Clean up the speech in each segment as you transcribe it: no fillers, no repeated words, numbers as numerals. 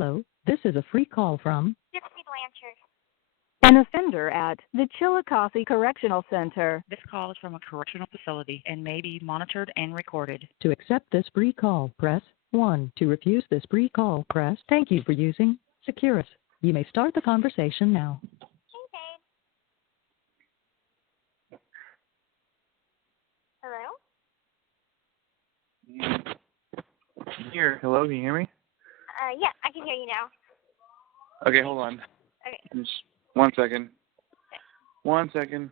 Hello, this is a free call from Gypsy Blanchard. An offender at the Chillicothe Correctional Center. This call is from a correctional facility and may be monitored and recorded. To accept this free call, press 1. To refuse this free call, press Thank you for using Securus. You may start the conversation now. Okay. Hello? Here. Hello, can you hear me? Yeah, I can hear you now. Okay, hold on. Okay. Just 1 second. 1 second.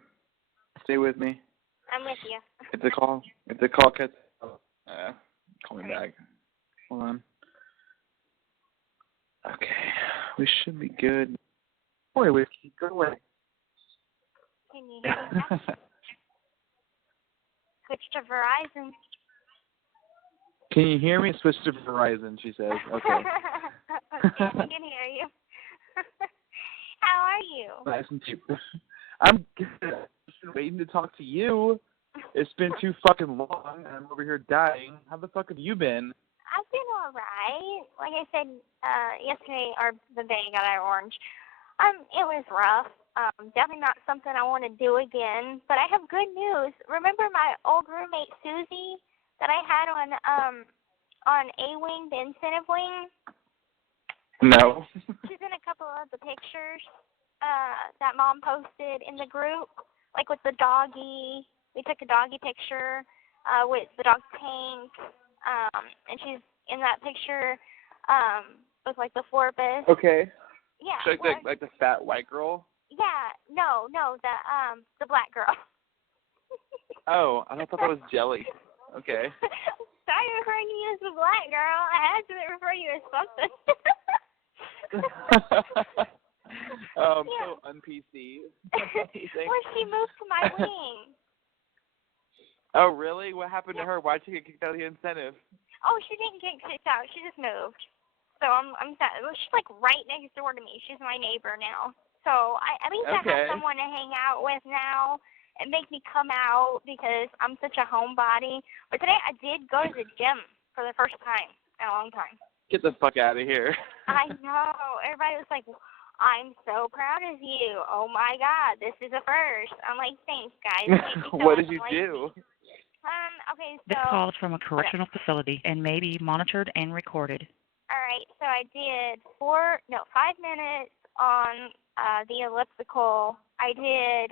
Stay with me. I'm with you. If the call cuts, call me back. Hold on. Okay, we should be good. Boy, Whiskey, go away. Can you hear me now? Switch to Verizon. Can you hear me? Switch to Verizon, she says. Okay. Okay, I can hear you. How are you? Nice and cheap. I'm good. I've been waiting to talk to you. It's been too fucking long, and I'm over here dying. How the fuck have you been? I've been all right. Like I said yesterday, or the day I got out of Orange, it was rough. Definitely not something I want to do again. But I have good news. Remember my old roommate Susie that I had on A-Wing, the incentive wing? No. She's in a couple of the pictures that Mom posted in the group, like with the doggy. We took a doggy picture with the dog Tank, and she's in that picture with like the Forbes. Okay. Yeah. So like the fat white girl? Yeah. No, the black girl. Oh, I thought that was Jelly. Okay. Sorry referring to you as the black girl. I had to refer you as something. So un-PC. Well, she moved to my wing. Oh, really? What happened to her? Why'd she get kicked out of the incentive? Oh, she didn't get kicked out. She just moved. So I'm sad. Well, she's like right next door to me. She's my neighbor now. So I at least I have someone to hang out with now and make me come out because I'm such a homebody. But today I did go to the gym for the first time in a long time. Get the fuck out of here. I know. Everybody was like, I'm so proud of you. Oh, my God. This is a first. I'm like, thanks, guys. What did you do? Okay, so... This call is from a correctional facility and may be monitored and recorded. All right, so I did 5 minutes on the elliptical. I did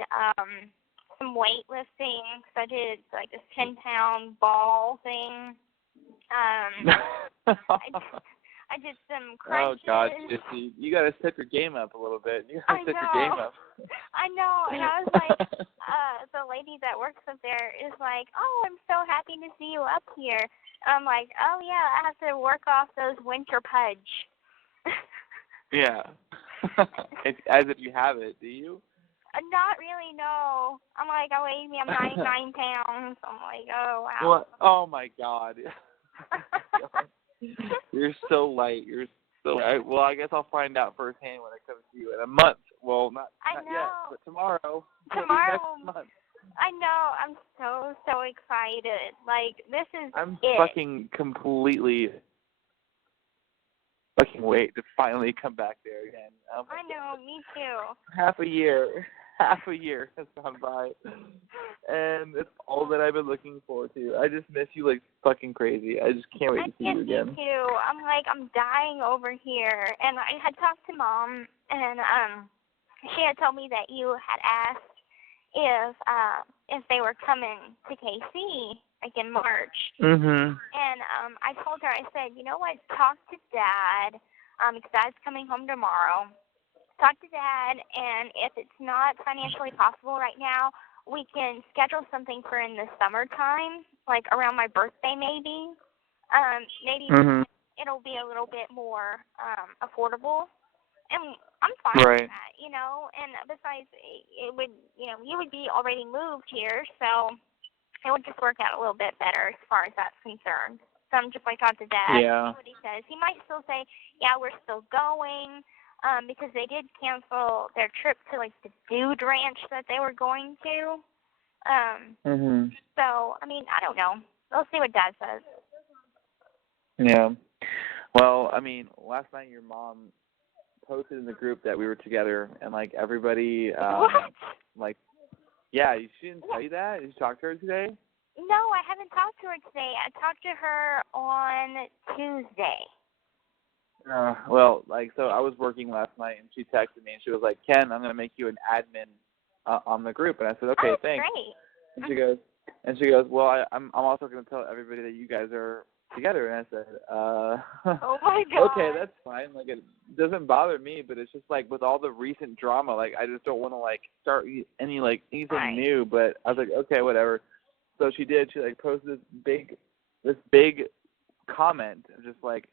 some weightlifting. So I did like this 10-pound ball thing. I did some crunches. Oh, God, Gypsy. You got to step your game up a little bit. You got to step your game up. I know. And I was like, the lady that works up there is like, oh, I'm so happy to see you up here. And I'm like, oh, yeah, I have to work off those winter pudge. Yeah. As if you have it, do you? Not really, no. I'm like, I'm 99 pounds. I'm like, oh, wow. What? Oh, my God. You're so light. You're so light. Well, I guess I'll find out firsthand when it comes to you in a month. Well, not yet, but tomorrow. Tomorrow. Next month. I know. I'm so excited. Like, this is fucking completely fucking wait to finally come back there again. I know. Me too. Half a year has gone by, and it's all that I've been looking forward to. I just miss you like fucking crazy. I just can't wait to see you again. I miss you too. I'm like, I'm dying over here. And I had talked to Mom, and she had told me that you had asked if they were coming to KC like in March. Mhm. And I told her, I said, you know what? Talk to Dad, because Dad's coming home tomorrow. Talk to Dad, and if it's not financially possible right now, we can schedule something for in the summertime, like around my birthday maybe. Maybe it'll be a little bit more affordable. And I'm fine with that, you know. And besides, it would, you know, you would be already moved here, so it would just work out a little bit better as far as that's concerned. So I'm just like, talk to Dad, see what he says. He might still say, yeah, we're still going. Because they did cancel their trip to like the Dude Ranch that they were going to. So I mean, I don't know. We'll see what Dad says. Yeah. Well, I mean, last night your mom posted in the group that we were together, and like everybody, What? like, yeah, she didn't tell you that? Did you talk to her today? No, I haven't talked to her today. I talked to her on Tuesday. Well, like, so I was working last night, and she texted me, and she was like, Ken, I'm going to make you an admin on the group. And I said, okay, Oh, thanks. Great. And she goes, well, I'm also going to tell everybody that you guys are together. And I said, oh my God. okay, that's fine. Like, it doesn't bother me, but it's just like with all the recent drama, like, I just don't want to like start anything Right. new. But I was like, okay, whatever. So she did. She like posted this big comment of just like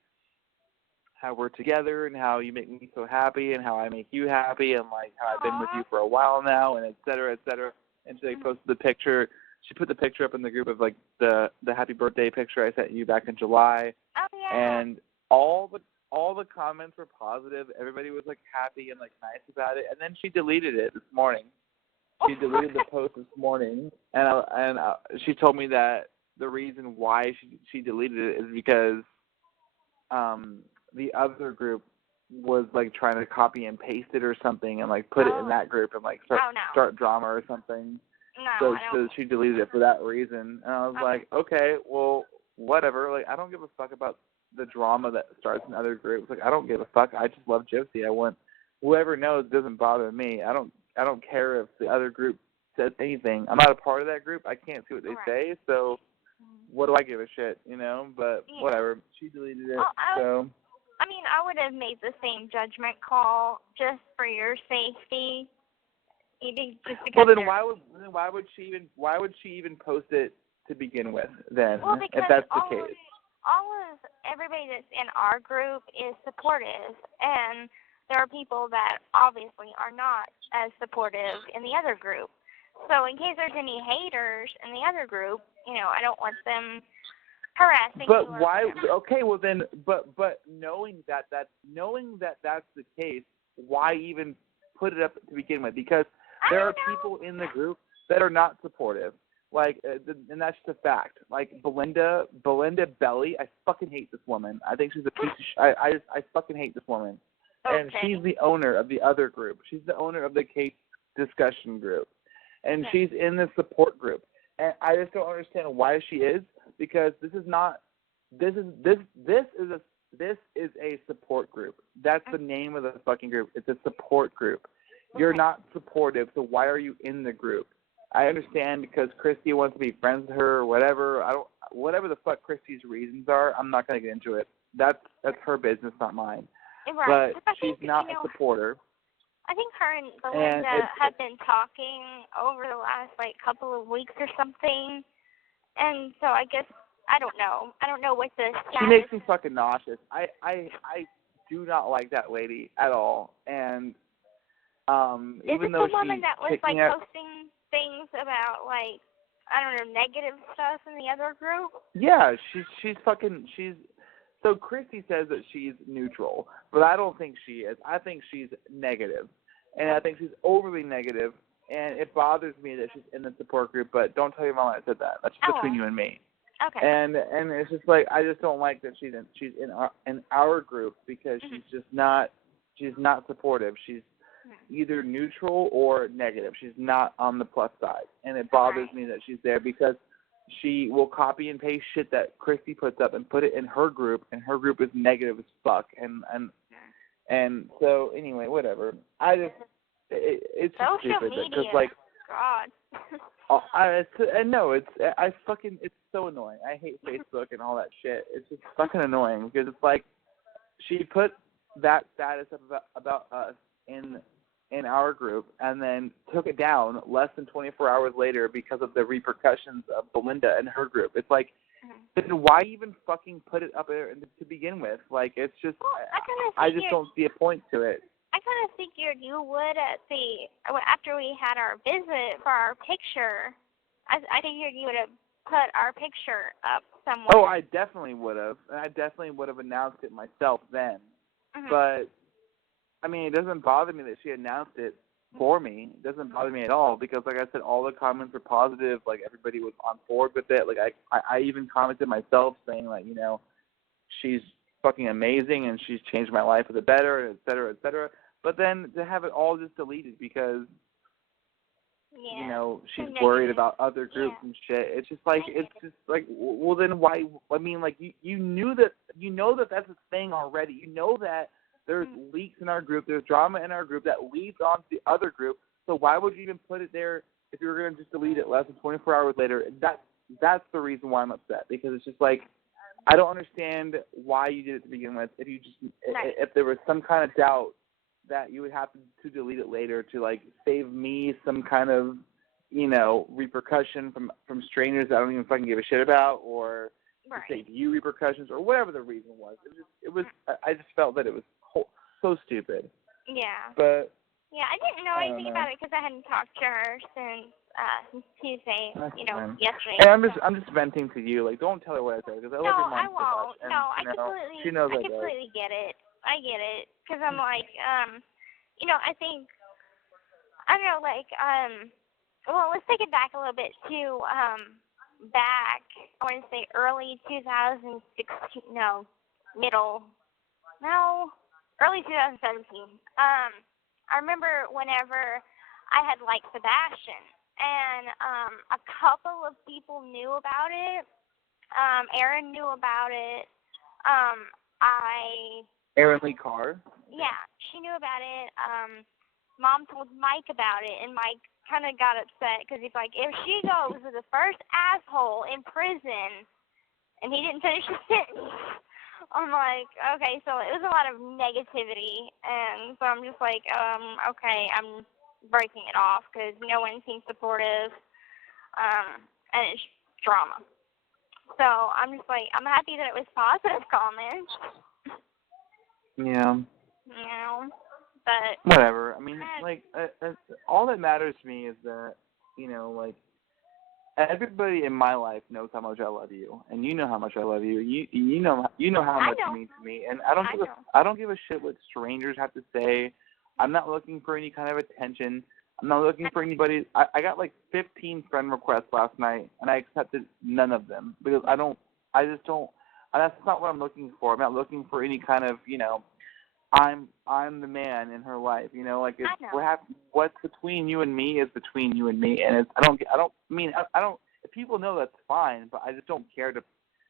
how we're together and how you make me so happy and how I make you happy and like how I've been with you for a while now and et cetera, et cetera. And she like posted the picture. She put the picture up in the group of like the happy birthday picture I sent you back in July. Oh yeah. And all the comments were positive. Everybody was like happy and like nice about it. And then she deleted it this morning. She deleted the post this morning, and she told me that the reason why she deleted it is because the other group was like trying to copy and paste it or something and like put it in that group and like start drama or something. No, so she deleted it for that reason. And I was like, okay, well, whatever. Like, I don't give a fuck about the drama that starts in other groups. Like, I don't give a fuck. I just love Gypsy. I want whoever knows. It doesn't bother me. I don't care if the other group says anything. I'm not a part of that group. I can't see what they say. So what do I give a shit, you know? But whatever. She deleted it. I mean, I would have made the same judgment call just for your safety. Just because well, then why would she even post it to begin with then? Well, because if that's the case. Everybody that's in our group is supportive, and there are people that obviously are not as supportive in the other group. So in case there's any haters in the other group, you know, I don't want them harassing but you. Why? Okay, well then, but knowing that that's the case, why even put it up to begin with? Because there are people in the group that are not supportive. Like, and that's just a fact. Like Belinda Belly, I fucking hate this woman. I think she's a piece of I fucking hate this woman. Okay. And she's the owner of the other group. She's the owner of the case discussion group, and she's in the support group. And I just don't understand why she is, because this is a support group. That's the name of the fucking group. It's a support group. You're not supportive, so why are you in the group? I understand because Christy wants to be friends with her or whatever. Whatever the fuck Christy's reasons are, I'm not going to get into it. That's her business, not mine. Right. But she's not a supporter. I think her and Belinda have been talking over the last couple of weeks or something, and so I guess I don't know what the status. She makes me fucking nauseous. I do not like that lady at all, and even though the woman that was posting things about negative stuff in the other group? Yeah, she's so Christy says that she's neutral, but I don't think she is. I think she's negative, and I think she's overly negative, and it bothers me that she's in the support group. But don't tell your mom I said that. That's between you and me. Okay. And it's just like I just don't like that she's in our group because she's not supportive. She's either neutral or negative. She's not on the plus side, and it bothers me that she's there because she will copy and paste shit that Christy puts up and put it in her group, and her group is negative as fuck. And so anyway, whatever. It's just stupid because God. It's so annoying. I hate Facebook and all that shit. It's just fucking annoying because it's like she put that status up about us in our group and then took it down less than 24 hours later because of the repercussions of Belinda and her group. It's like, then why even fucking put it up there to begin with? Like, it's just, I just don't see a point to it. I kind of figured you would after we had our visit for our picture, I figured you would have put our picture up somewhere. Oh, I definitely would have. And I definitely would have announced it myself then. But I mean, it doesn't bother me that she announced it for me. It doesn't bother me at all because, like I said, all the comments were positive. Like, everybody was on board with it. Like, I even commented myself saying, like, you know, she's fucking amazing and she's changed my life for the better, and et cetera, et cetera. But then to have it all just deleted because, you know, she's worried about other groups and shit. It's just like, well, then why? I mean, like, you know that that's a thing already. You know that there's leaks in our group, there's drama in our group that leads on to the other group. So why would you even put it there if you were going to just delete it less than 24 hours later? That's the reason why I'm upset, because it's just like, I don't understand why you did it to begin with. If there was some kind of doubt that you would have to delete it later to, like, save me some kind of, you know, repercussion from strangers that I don't even fucking give a shit about, or to save you repercussions, or whatever the reason was. I just felt that it was so stupid. Yeah. But yeah, I didn't know anything about it because I hadn't talked to her since Tuesday, yesterday. And I'm just venting to you. Like, don't tell her what I said, because I love your mom I won't. so much. No, I completely get it. I get it, because I'm like, you know, I think, I don't know, like, well, let's take it back a little bit to, I want to say early 2016, early 2017. I remember whenever I had liked Sebastian, and a couple of people knew about it. Erin knew about it. Erin Lee Carr? Yeah, she knew about it. Mom told Mike about it, and Mike kind of got upset because he's like, if she goes to the first asshole in prison, and he didn't finish his sentence, I'm like, okay, so it was a lot of negativity, and so I'm just like, okay, I'm breaking it off because no one seems supportive, and it's drama. So I'm just like, I'm happy that it was positive comments. Yeah. You know, but whatever. I mean, like, all that matters to me is that, you know, like, everybody in my life knows how much I love you, and you know how much I love you. You know how much you mean to me, and I don't give a shit what strangers have to say. I'm not looking for any kind of attention. I'm not looking for anybody. I got like 15 friend requests last night, and I accepted none of them because that's not what I'm looking for. I'm not looking for any kind of, you know, I'm the man in her life, you know, like, what's between you and me is between you and me, and if people know, that's fine, but I just don't care to,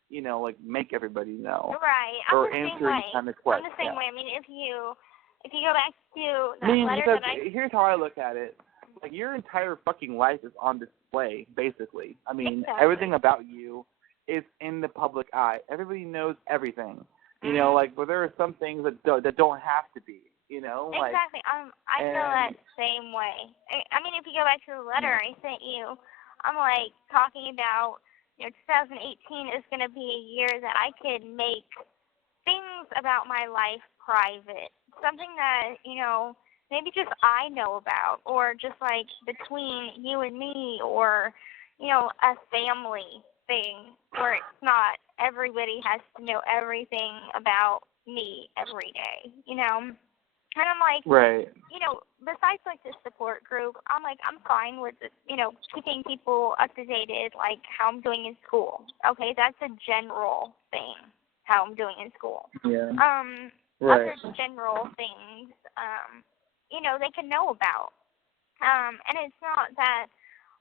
you know, like, make everybody know. Right. Or answer any kind of question. I'm the same way. I mean, if you go back to that letter here's how I look at it. Like, your entire fucking life is on display, basically. I mean, everything about you is in the public eye. Everybody knows everything. You know, like, but there are some things that don't have to be, you know? Exactly. I feel that same way. I mean, if you go back to the letter I sent you, I'm, like, talking about, you know, 2018 is going to be a year that I could make things about my life private. Something that, you know, maybe just I know about, or just, like, between you and me, or, you know, a family thing where it's not everybody has to know everything about me every day, you know? And I'm like, you know, besides, like, this support group, I'm like, I'm fine with, you know, keeping people up to date, like, how I'm doing in school. Okay, that's a general thing, how I'm doing in school. Yeah. Other general things, you know, they can know about. And it's not that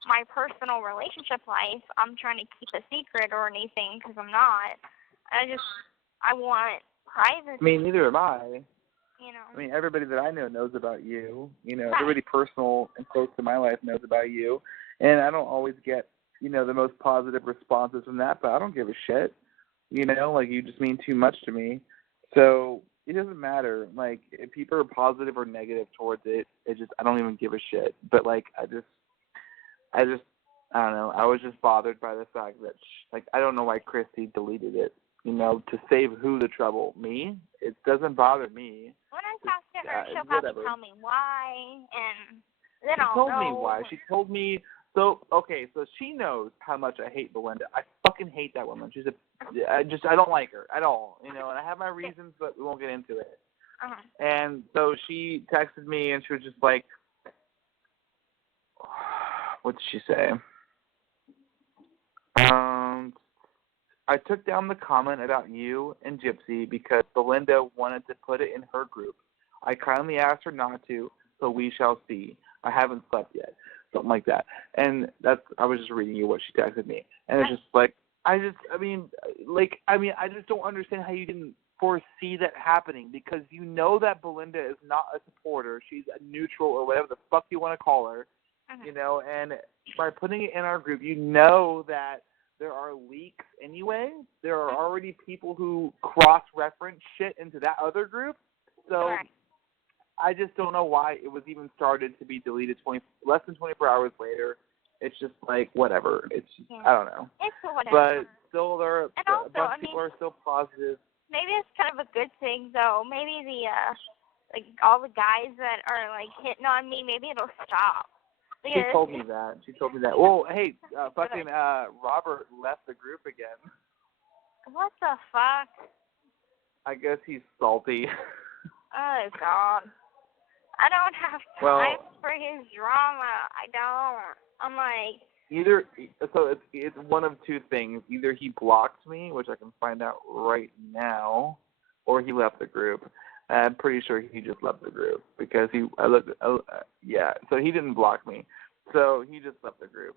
my personal relationship life I'm trying to keep a secret or anything, because I'm not. I want privacy. I mean, neither am I. You know. I mean, everybody that I know knows about you. You know, everybody personal and close to my life knows about you. And I don't always get, you know, the most positive responses from that, but I don't give a shit. You know, like, you just mean too much to me. So it doesn't matter. Like, if people are positive or negative towards it, I don't even give a shit. But, like, I don't know. I was just bothered by the fact that, like, I don't know why Christy deleted it. You know, to save who the trouble? Me? It doesn't bother me. When I talk to her, she'll probably tell me wwhy, and then I'll know. She told me why. She told me. So she knows how much I hate Belinda. I fucking hate that woman. I don't like her at all. You know, and I have my reasons, but we won't get into it. And so she texted me, and she was just like, what did she say? I took down the comment about you and Gypsy because Belinda wanted to put it in her group. I kindly asked her not to, so we shall see. I haven't slept yet. Something like that. And I was just reading you what she texted me. And it's just like, I just don't understand how you didn't foresee that happening, because you know that Belinda is not a supporter. She's a neutral, or whatever the fuck you want to call her, you know, and by putting it in our group, you know that there are leaks anyway. There are already people who cross-reference shit into that other group. So I just don't know why it was even started to be deleted less than 24 hours later. It's just like, whatever. It's just, I don't know. It's whatever. But still, a also, bunch of people are still positive. Maybe it's kind of a good thing, though. Maybe all the guys that are, like, hitting on me, maybe it'll stop. She told me that. Well, hey, fucking Robert left the group again. What the fuck? I guess he's salty. Oh, God. I don't have time for his drama. I don't. I'm like... it's one of two things. Either he blocked me, which I can find out right now, or he left the group. I'm pretty sure he just left the group because so he didn't block me. So he just left the group.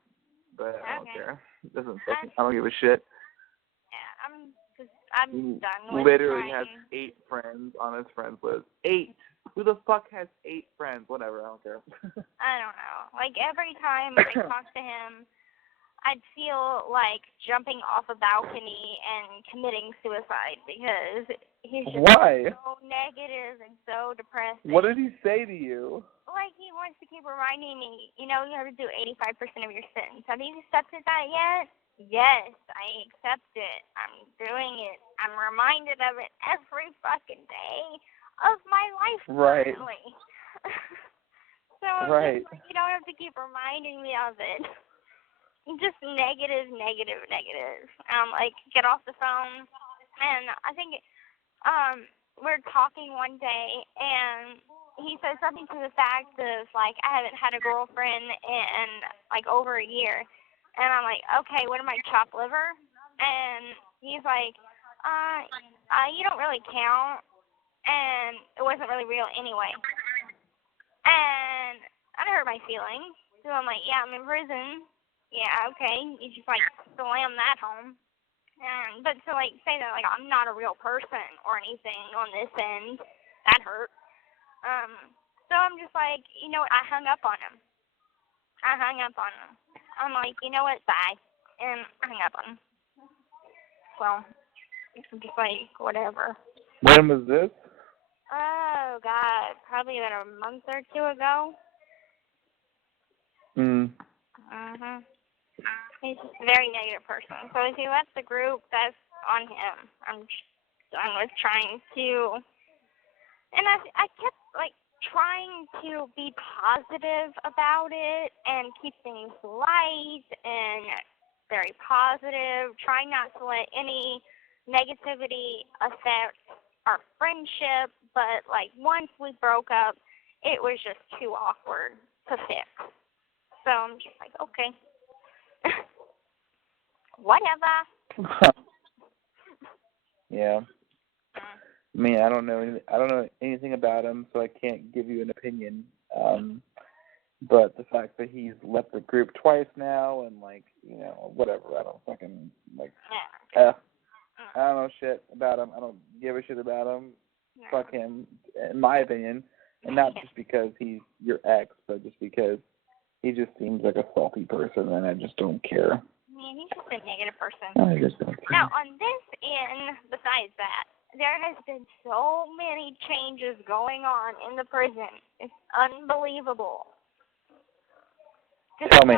But I don't care. I don't give a shit. Yeah, I'm done with literally trying. Has 8 friends on his friends list. 8. Who the fuck has 8 friends? Whatever, I don't care. I don't know. Like, every time I talk to him, I'd feel like jumping off a balcony and committing suicide because he's just so negative and so depressing. What did he say to you? Like, he wants to keep reminding me, you know, you have to do 85% of your sentence. Have you accepted that yet? Yes, I accept it. I'm doing it. I'm reminded of it every fucking day of my life currently. So I'm just like, you don't have to keep reminding me of it. Just negative. Like, get off the phone. And I think we're talking one day, and he said something to the fact of, like, I haven't had a girlfriend in, like, over a year. And I'm like, okay, what am I, chopped liver? And he's like, you don't really count. And it wasn't really real anyway. And that hurt my feelings. So I'm like, yeah, I'm in prison. Yeah, okay. You just, like, slam that home. But to, like, say that, like, I'm not a real person or anything on this end, that hurt. So I'm just like, you know what, I hung up on him. I'm like, you know what, bye. And I hung up on him. So, it's just like, whatever. When was this? Oh, God, probably about a month or 2 ago. He's just a very negative person. So if he left the group, that's on him. I'm just done with trying to... And I kept, like, trying to be positive about it and keep things light and very positive, trying not to let any negativity affect our friendship, but, like, once we broke up, it was just too awkward to fix. So I'm just like, okay. Whatever. Yeah. I mean, I don't know anything about him, so I can't give you an opinion. But the fact that he's left the group twice now, and, like, you know, whatever. I don't fucking, like, I don't know shit about him. I don't give a shit about him. Fuck him, in my opinion. And not just because he's your ex, but just because he just seems like a salty person, and I just don't care. Man, he's just a negative person. I just don't care. Now, on this end, besides that, there has been so many changes going on in the prison. It's unbelievable. Tell me.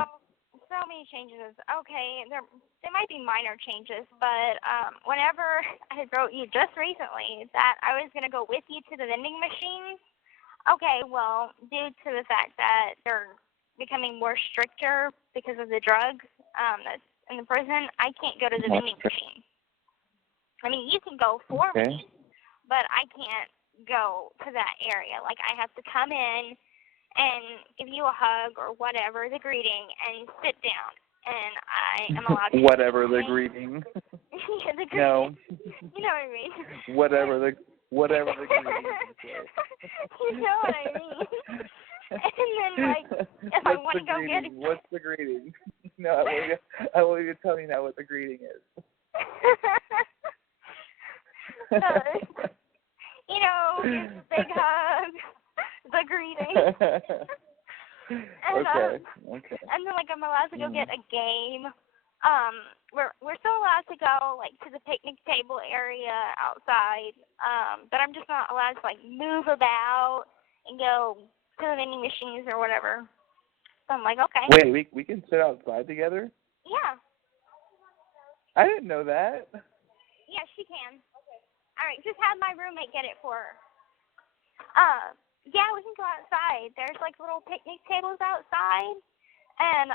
So many changes. Okay, there might be minor changes, but whenever I wrote you just recently that I was going to go with you to the vending machines, okay, well, due to the fact that they're becoming more stricter because of the drugs that's in the prison, I can't go to the vending machine. I mean, you can go for me, but I can't go to that area. Like, I have to come in and give you a hug or whatever, the greeting, and sit down. And I am allowed to whatever the greeting. Yeah, the greeting. No. You know what I mean? Whatever the greeting is. You know what I mean? And then, like, if I want to go get it. What's the greeting? No, I won't even tell you now what the greeting is. You know, it's a big hug, the greeting. And, okay. And then, like, I'm allowed to go get a game. We're still allowed to go, like, to the picnic table area outside, but I'm just not allowed to, like, move about and go to the vending machines or whatever. So I'm like, okay. Wait, we can sit outside together? Yeah. I didn't know that. Yeah, she can. Okay. All right, just have my roommate get it for her. Yeah, we can go outside. There's, like, little picnic tables outside, and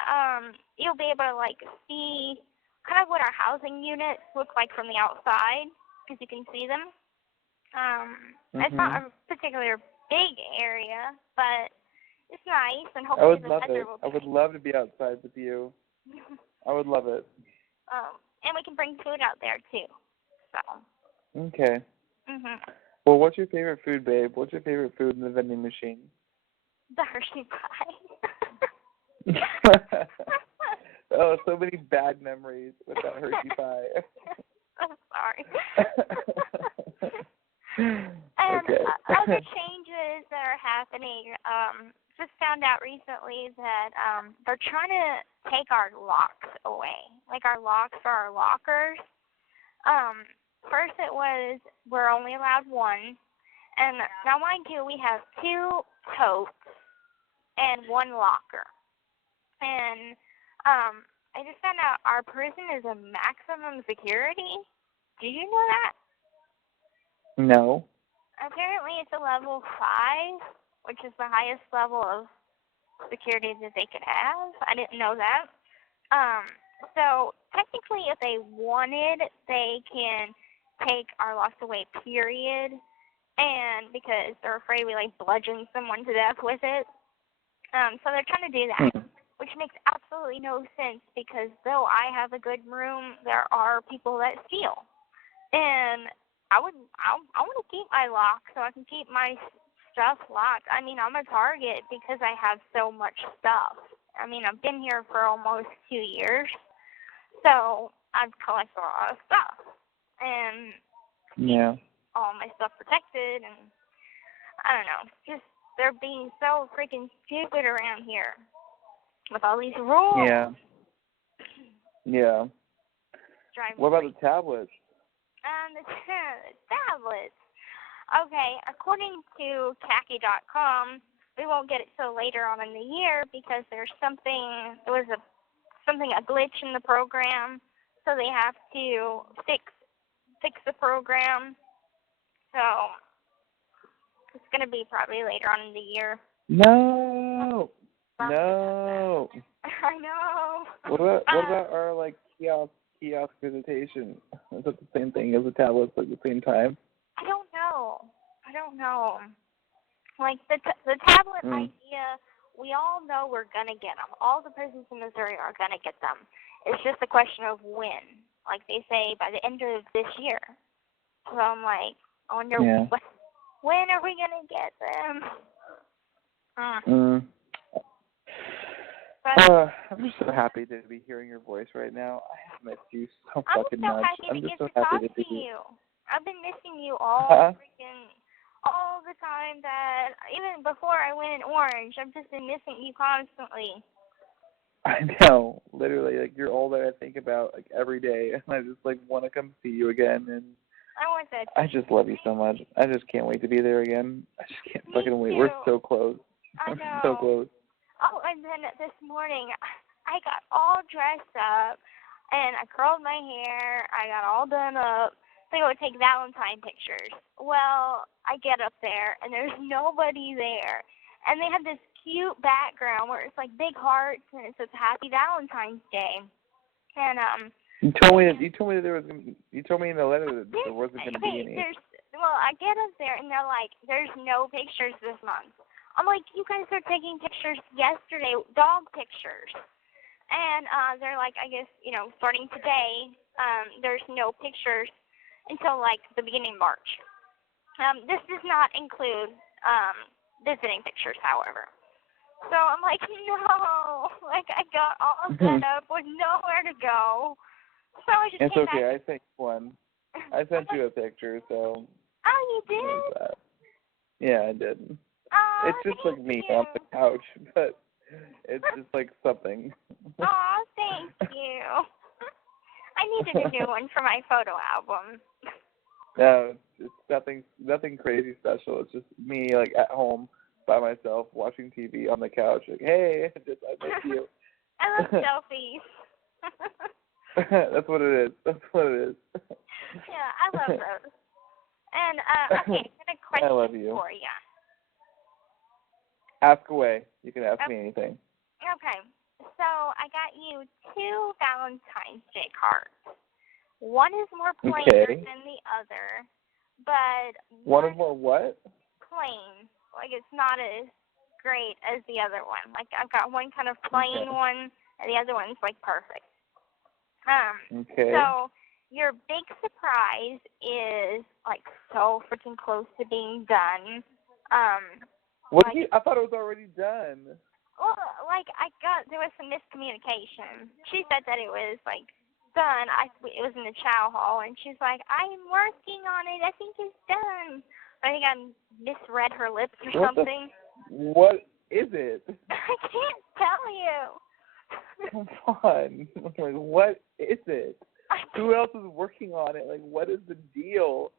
you'll be able to, like, see kind of what our housing units look like from the outside, because you can see them. It's not a particular big area, but it's nice, and hopefully the weather will be. I would love to be outside with you. I would love it. And we can bring food out there, too. So. Okay. Well, what's your favorite food, babe? What's your favorite food in the vending machine? The Hershey pie. Oh, so many bad memories with that Hershey pie. I'm sorry. And other changes that are happening, just found out recently that they're trying to take our locks away, like our locks for our lockers. First it was we're only allowed one, and now mind you, we have 2 totes and 1 locker. And I just found out our prison is a maximum security. Did you know that? No. Apparently it's a level 5, which is the highest level of security that they could have. I didn't know that. So technically if they wanted, they can take our locks away, period. And because they're afraid we, like, bludgeon someone to death with it. So they're trying to do that, which makes absolutely no sense, because though I have a good room, there are people that steal. And I want to keep my lock so I can keep my stuff locked. I mean, I'm a target because I have so much stuff. I mean, I've been here for almost 2 years, so I've collected a lot of stuff. And all my stuff protected, and I don't know, just they're being so freaking stupid around here with all these rules. Yeah. What about the tablets? The tablets. Okay, according to khaki.com, we won't get it till later on in the year because there was a glitch in the program, so they have to fix the program. So it's going to be probably later on in the year. No. I know. What about our, like, kiosk visitation? Is that the same thing as the tablets at the same time? I don't know. Like the tablet idea, we all know we're gonna get them. All the prisons in Missouri are gonna get them. It's just a question of when. Like they say by the end of this year. So I'm like, I wonder when are we gonna get them? I'm just so happy to be hearing your voice right now. I have missed you so fucking much. I'm just so happy to get to talk to you. I've been missing you all the time, that even before I went in Orange, I've just been missing you constantly. I know, literally, like, you're all that I think about, like, every day, and I just, like, want to come see you again, and I just love you so much. I just can't wait to be there again. I just can't fucking wait. We're so close. I know. So close. Oh, and then this morning, I got all dressed up, and I curled my hair. I got all done up to go take Valentine pictures. Well, I get up there, and there's nobody there. And they have this cute background where it's like big hearts, and it says Happy Valentine's Day. And you told me that there was. You told me in the letter that there wasn't going to be any. Well, I get up there, and they're like, "There's no pictures this month." I'm like, "You guys are taking pictures yesterday, dog pictures." And they're like, I guess, starting today, there's no pictures until like the beginning of March. This does not include visiting pictures, however. So I'm like, no, like I got all set up with nowhere to go. So I just It's came okay. back. I sent one. I sent you a picture, so. Oh, you did? There's that. Yeah, I did. Oh, It's just like me on the couch, but it's just like something. Oh, thank you. I needed a new one for my photo album. No, it's nothing crazy special. It's just me like at home by myself watching TV on the couch. Like, hey, I miss you. I love selfies. That's what it is. That's what it is. Yeah, I love those. And okay, I got a question I love you. for you. Ask away. You can ask me anything. Okay, so I got you 2 Valentine's Day cards. One is more plainer than the other, but one is more what? Plain. Like it's not as great as the other one. Like I've got one kind of plain one, and the other one's like perfect. So your big surprise is like so freaking close to being done. I thought it was already done. Well, like there was some miscommunication. She said that it was like done. It was in the chow hall, and she's like, "I'm working on it. I think it's done." I think I misread her lips or something. What is it? I can't tell you. Come on. Like, what is it? Who else is working on it? Like, what is the deal?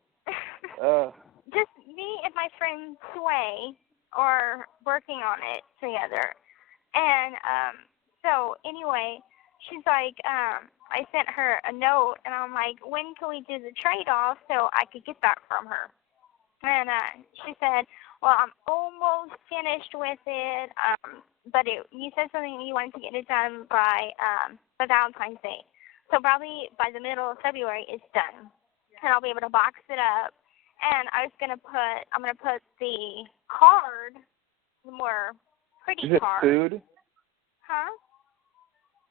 Just me and my friend Sway are working on it together. And so anyway, she's like, I sent her a note, and I'm like, when can we do the trade-off so I could get that from her? And she said, well, I'm almost finished with it, but you said something you wanted to get it done by Valentine's Day. So probably by the middle of February, it's done. And I'll be able to box it up. And I'm going to put the card, the more pretty card. Is it food? Huh?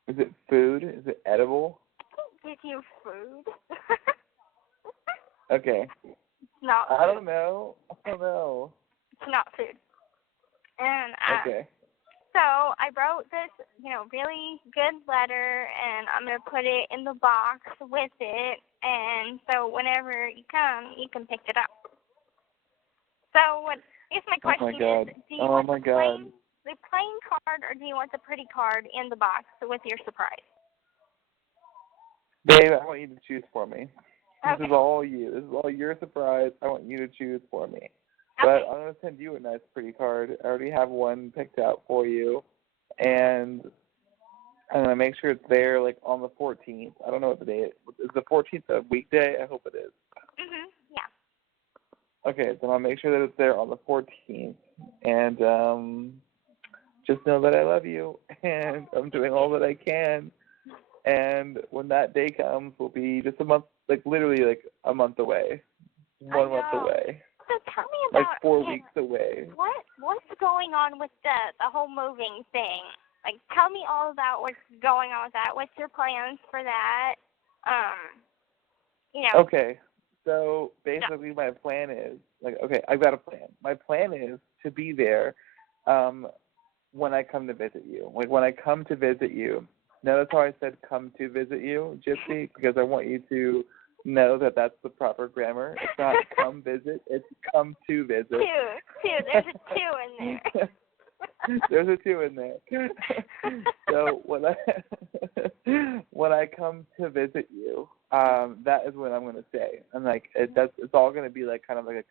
Is it food? Is it edible? I can't give you food. Okay. It's not food. I don't know. It's not food. And okay. So I wrote this, really good letter, and I'm going to put it in the box with it, and so whenever you come, you can pick it up. So I guess my question is, do you want the plain card, or do you want the pretty card in the box with your surprise? Babe, I want you to choose for me. Okay. This is all you. This is all your surprise. I want you to choose for me. Okay. But I'm going to send you a nice pretty card. I already have one picked out for you. And I'm going to make sure it's there, like, on the 14th. I don't know what the day is. Is the 14th a weekday? I hope it is. Yeah. Okay, so I'll make sure that it's there on the 14th. And just know that I love you. And I'm doing all that I can. And when that day comes, we'll be just a month, like, literally, like, a month away. 1 month away. So tell me about like 4 weeks away. What's going on with the whole moving thing? Like, tell me all about what's going on with that. What's your plans for that? Okay, so basically my plan is, I've got a plan. My plan is to be there when I come to visit you. Like, when I come to visit you. Notice how I said come to visit you, Gypsy, because I want you to know that that's the proper grammar. It's not come visit, it's come to visit. Two. There's a 2 in there. There's a 2 in there. So when I come to visit you, that is when I'm going to stay. And it's all going to be like kind of like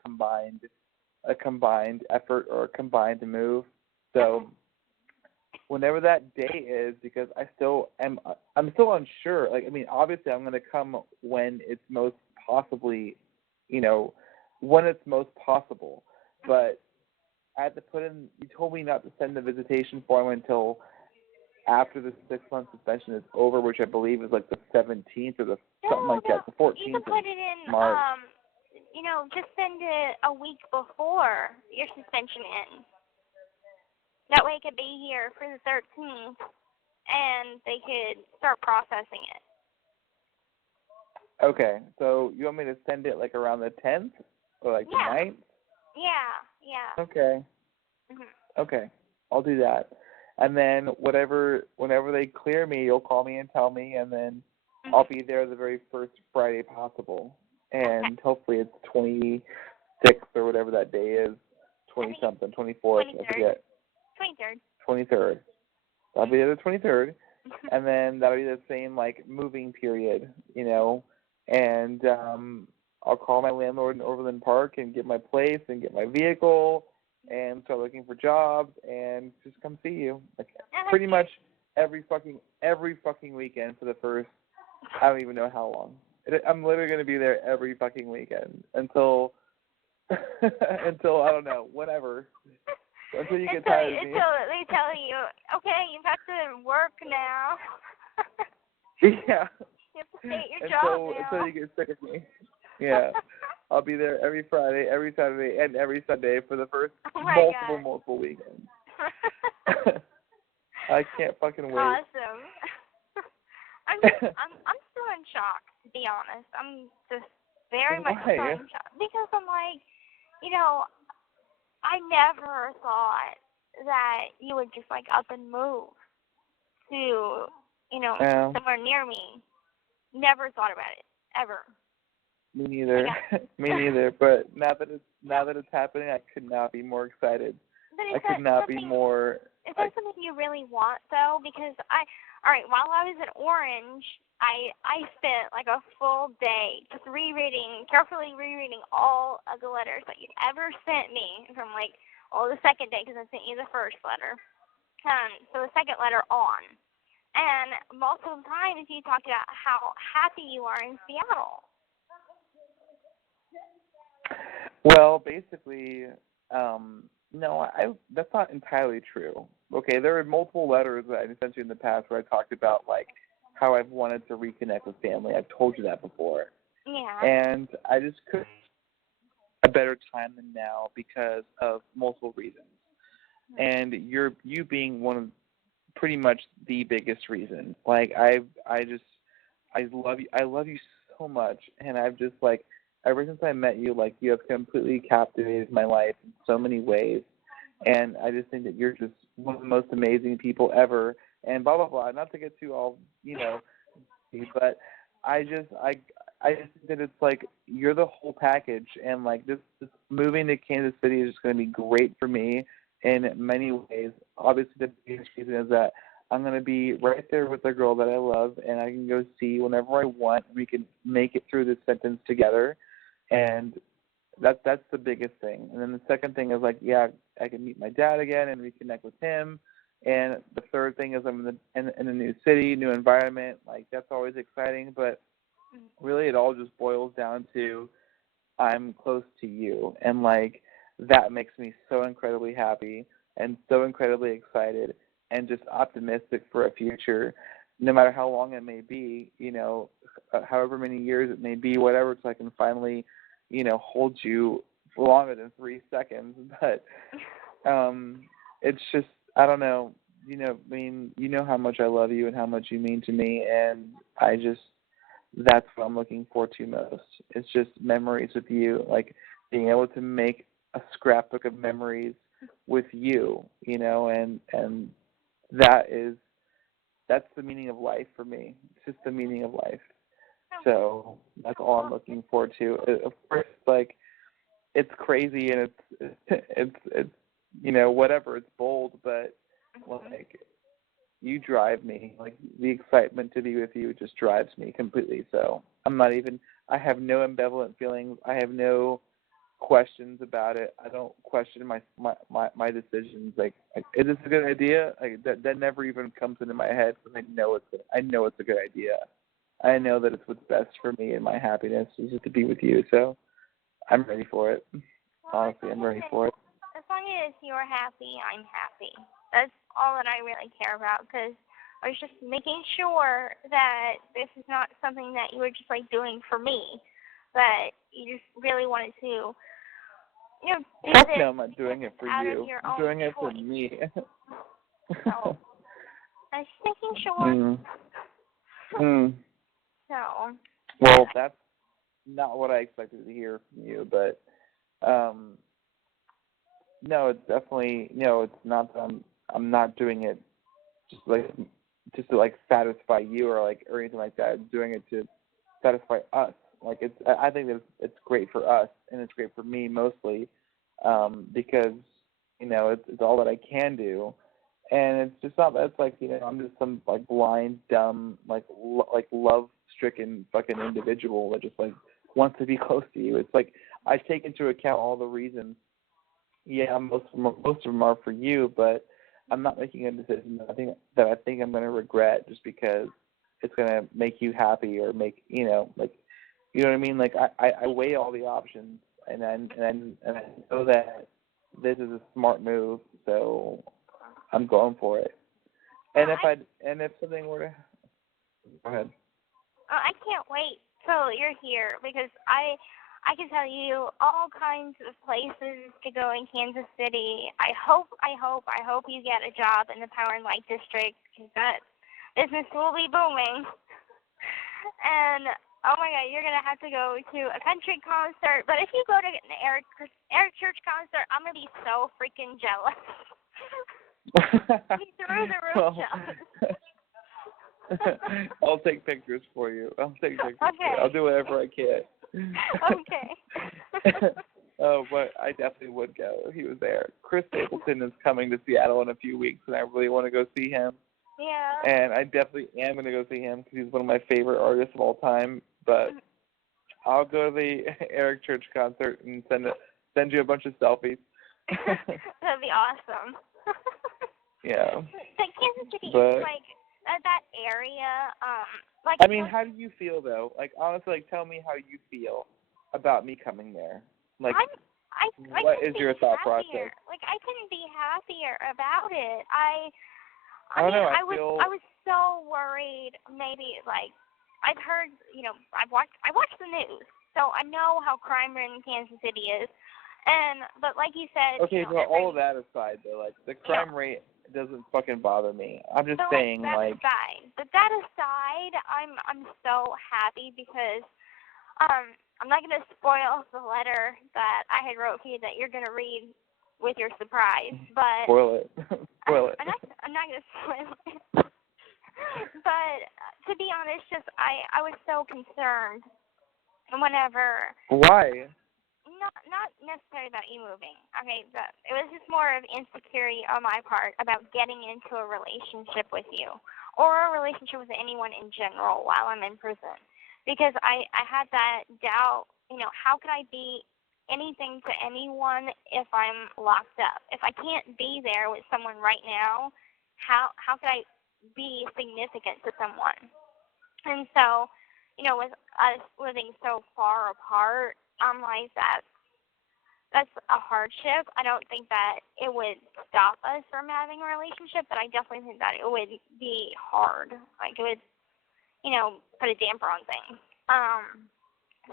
a combined effort or a combined move. So whenever that day is, because I'm still unsure. Like, I mean, obviously I'm going to come when it's most possibly, when it's most possible. But I had to put in, you told me not to send the visitation form until after the 6-month suspension is over, which I believe is like the 17th or something like that, the 14th you can put it in, March. Just send it a week before your suspension ends. That way it could be here for the 13th. and they could start processing it. Okay, so you want me to send it like around the 10th or like the 9th? Yeah. Okay. Okay, I'll do that. And then whenever they clear me, you'll call me and tell me, and then I'll be there the very first Friday possible. And hopefully it's 26th or whatever that day is, 20-something, 24th, I forget. 23rd. I'll be there the 23rd, and then that'll be the same, like, moving period, you know, and I'll call my landlord in Overland Park and get my place and get my vehicle and start looking for jobs and just come see you. Like, pretty much every fucking weekend for the first, I don't even know how long. I'm literally going to be there every fucking weekend until until, I don't know, whenever. Until you get tired of me. Until they tell you, okay, you've got to work now. Yeah. You have to stay at your job now. Until you get sick of me. Yeah. I'll be there every Friday, every Saturday, and every Sunday for the first multiple weekends. I can't fucking wait. Awesome. I'm still in shock, to be honest. I'm just very much still in shock. Because I'm like, you know, I never thought that you would just, like, up and move to, you know, somewhere near me. Never thought about it, ever. Me neither. Me neither. But now that it's happening, I could not be more excited. I could not be more. Is that something you really want, though? Because while I was in Orange, I spent like a full day just carefully rereading all of the letters that you'd ever sent me from the second day, because I sent you the first letter. So the second letter on. And multiple times you talked about how happy you are in Seattle. Well, basically, no, that's not entirely true. Okay, there are multiple letters that I sent you in the past where I talked about, like, how I've wanted to reconnect with family. I've told you that before. Yeah. And I just couldn't a better time than now because of multiple reasons. And you being one of pretty much the biggest reason. Like, I love you. I love you so much, and I've just, like, ever since I met you, like, you have completely captivated my life in so many ways. And I just think that you're just one of the most amazing people ever. And blah, blah, blah. Not to get too all, you know, but I just think that it's like you're the whole package. And, like, this moving to Kansas City is just going to be great for me in many ways. Obviously, the biggest reason is that I'm going to be right there with the girl that I love, and I can go see whenever I want. We can make it through this sentence together. And that's the biggest thing. And then the second thing is, like, yeah, I can meet my dad again and reconnect with him. And the third thing is I'm in a new city, new environment. Like, that's always exciting. But really it all just boils down to I'm close to you. And, like, that makes me so incredibly happy and so incredibly excited and just optimistic for a future, no matter how long it may be, you know, however many years it may be, whatever, so I can finally, you know, hold you for longer than 3 seconds. But it's just, I don't know, you know, I mean, you know how much I love you and how much you mean to me, and that's what I'm looking forward to most. It's just memories with you, like being able to make a scrapbook of memories with you, you know, and that's the meaning of life for me. It's just the meaning of life. So that's all I'm looking forward to. Of course, like, it's crazy and it's you know, whatever, it's bold, but like, you drive me. Like, the excitement to be with you just drives me completely. So I have no ambivalent feelings. I have no questions about it. I don't question my decisions. Like, is this a good idea? Like, that never even comes into my head, because I know it's a good idea. I know that it's what's best for me and my happiness is just to be with you. So I'm ready for it. Honestly, I'm ready for it. As long as you're happy, I'm happy. That's all that I really care about, because I was just making sure that this is not something that you were just, like, doing for me, but you just really wanted to, you know, do No, I'm not doing it for you. I'm doing it for me. So, I was just making sure. So. Well, that's not what I expected to hear from you, but no, it's definitely it's not that I'm not doing it just to like satisfy you or anything like that. I'm doing it to satisfy us. Like I think that it's great for us and it's great for me mostly, because it's all that I can do, and it's just not that it's like I'm just some like blind, dumb, like love-stricken fucking individual that just like wants to be close to you. It's like I take into account all the reasons. Yeah, most of them are for you, but I'm not making a decision that I think I'm going to regret just because it's going to make you happy or make you know what I mean. Like I weigh all the options, and I know that this is a smart move, so I'm going for it. And if something were to go ahead. I can't wait till you're here because I can tell you all kinds of places to go in Kansas City. I hope you get a job in the Power and Light District because that business will be booming. And oh my God, you're gonna have to go to a country concert. But if you go to an Eric Church concert, I'm gonna be so freaking jealous. Be through the roof jealous. I'll take pictures for you. Okay. I'll do whatever I can. Okay. Oh, but I definitely would go if he was there. Chris Stapleton is coming to Seattle in a few weeks, and I really want to go see him. Yeah. And I definitely am going to go see him because he's one of my favorite artists of all time. But I'll go to the Eric Church concert and send you a bunch of selfies. That'd be awesome. Yeah. But Kansas City is like that area. I mean, how do you feel though? Like honestly, tell me how you feel about me coming there. Like, what is your thought process? Like, I couldn't be happier about it. I was so worried. Maybe I've heard, I watched the news, so I know how crime-ridden Kansas City is. But like you said, okay, but all of that aside, though, like the crime rate doesn't fucking bother me. I'm just saying, that aside. But that aside, I'm so happy because I'm not gonna spoil the letter that I had wrote for you that you're gonna read with your surprise, but spoil it. I'm not gonna spoil it. But to be honest, just I was so concerned whenever. Why? Not necessarily about you moving. Okay, it was just more of insecurity on my part about getting into a relationship with you or a relationship with anyone in general while I'm in prison. Because I had that doubt, how could I be anything to anyone if I'm locked up? If I can't be there with someone right now, how could I be significant to someone? And so, with us living so far apart, I'm like, that's a hardship. I don't think that it would stop us from having a relationship, but I definitely think that it would be hard. Like, it would, put a damper on things.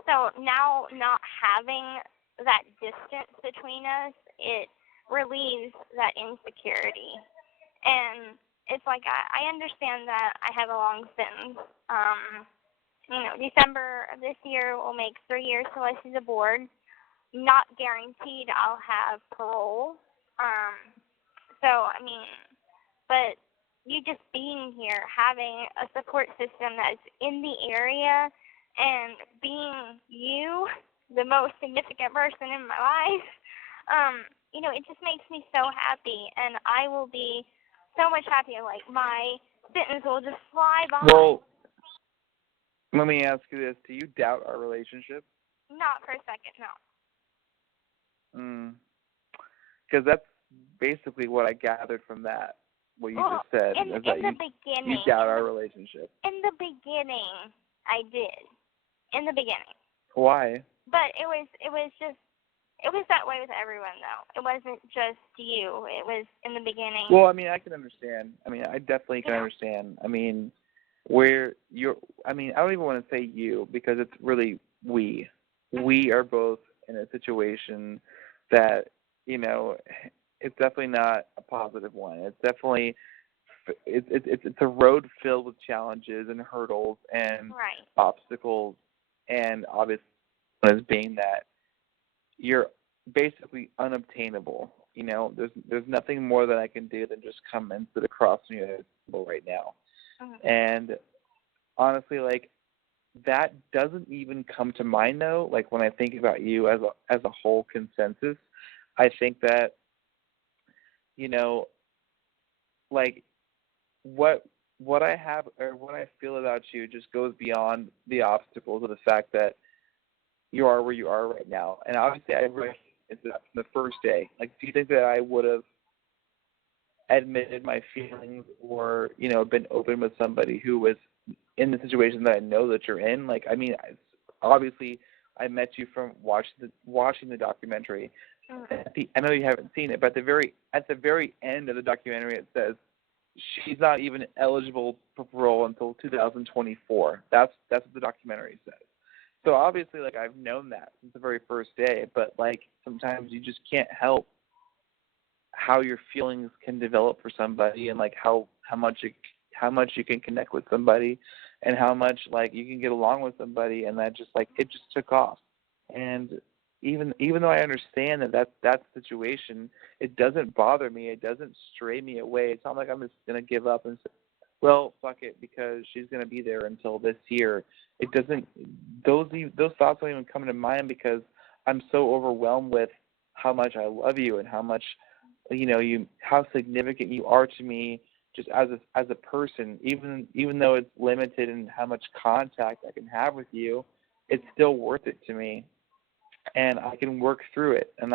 So now not having that distance between us, it relieves that insecurity. And it's like I understand that I have a long sentence. December of this year will make 3 years till I see the board. Not guaranteed I'll have parole. But you just being here, having a support system that's in the area, and being you, the most significant person in my life, it just makes me so happy, and I will be so much happier. Like, my sentence will just fly by. Well, let me ask you this. Do you doubt our relationship? Not for a second, no. Because that's basically what I gathered from that, what you just said. In the beginning. You doubt our relationship. In the beginning, I did. In the beginning. Why? But it was that way with everyone, though. It wasn't just you. It was in the beginning. Well, I mean, I can understand. I mean, I definitely can understand. I mean, I don't even want to say you because it's really we. We are both in a situation that, it's definitely not a positive one. It's definitely it's a road filled with challenges and hurdles and obstacles, and obviously as being that you're basically unobtainable. You know, there's nothing more that I can do than just come and sit across from you at the table right now. And honestly, like, that doesn't even come to mind though. Like, when I think about you as a whole consensus, I think that, you know, like, what I have or what I feel about you just goes beyond the obstacles of the fact that you are where you are right now. And obviously I recognized that from the first day. Like, do you think that I would have admitted my feelings or, you know, been open with somebody who was in the situation that I know that you're in? Like, I mean, obviously I met you from watching the documentary. I know you haven't seen it, but at the very end of the documentary it says she's not even eligible for parole until 2024. That's what the documentary says. So obviously, like, I've known that since the very first day, but, like, sometimes you just can't help how your feelings can develop for somebody, and, like, how much you can connect with somebody, and how much, like, you can get along with somebody, and that just, like, it just took off. And even though I understand that's the situation, it doesn't bother me. It doesn't stray me away. It's not like I'm just gonna give up and say, well, fuck it, because she's gonna be there until this year. It doesn't. Those thoughts don't even come to mind because I'm so overwhelmed with how much I love you and how much, you know, how significant you are to me just as a person. Even though it's limited in how much contact I can have with you, it's still worth it to me. And I can work through it, and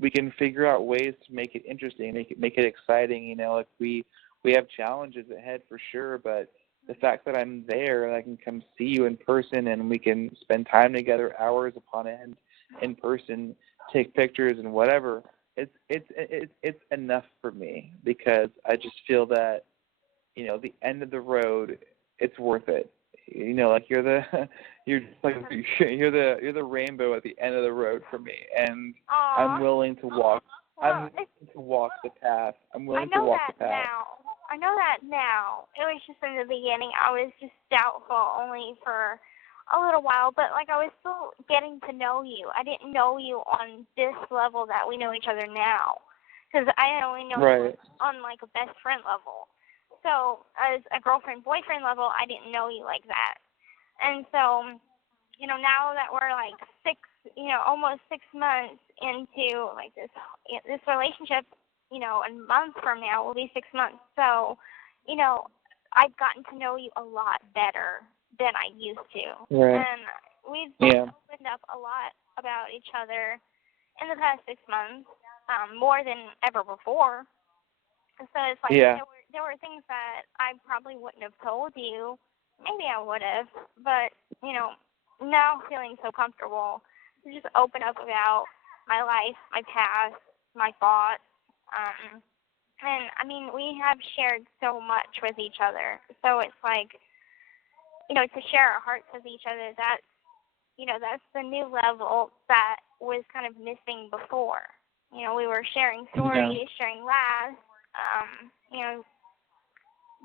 we can figure out ways to make it interesting, make it exciting. You know, like we have challenges ahead for sure, but the fact that I'm there and I can come see you in person and we can spend time together hours upon end in person, take pictures and whatever, it's enough for me, because I just feel that, you know, the end of the road, it's worth it. You know, like you're the rainbow at the end of the road for me, and I'm willing to walk. I'm willing to walk the path. I'm willing to walk the path. I know that now. It was just in the beginning. I was just doubtful only for a little while, but, like, I was still getting to know you. I didn't know you on this level that we know each other now, because I only know you on, like, a best friend level. So as a girlfriend-boyfriend level, I didn't know you like that. And so, you know, now that we're, like, almost 6 months into, like, this relationship, you know, a month from now will be 6 months. So, you know, I've gotten to know you a lot better than I used to. And we've opened up a lot about each other in the past 6 months, more than ever before. So it's like there were things that I probably wouldn't have told you. Maybe I would have, but, you know, now feeling so comfortable to just open up about my life, my past, my thoughts. And, I mean, we have shared so much with each other. So it's like, you know, to share our hearts with each other, that's the new level that was kind of missing before. You know, we were sharing stories, sharing laughs, you know,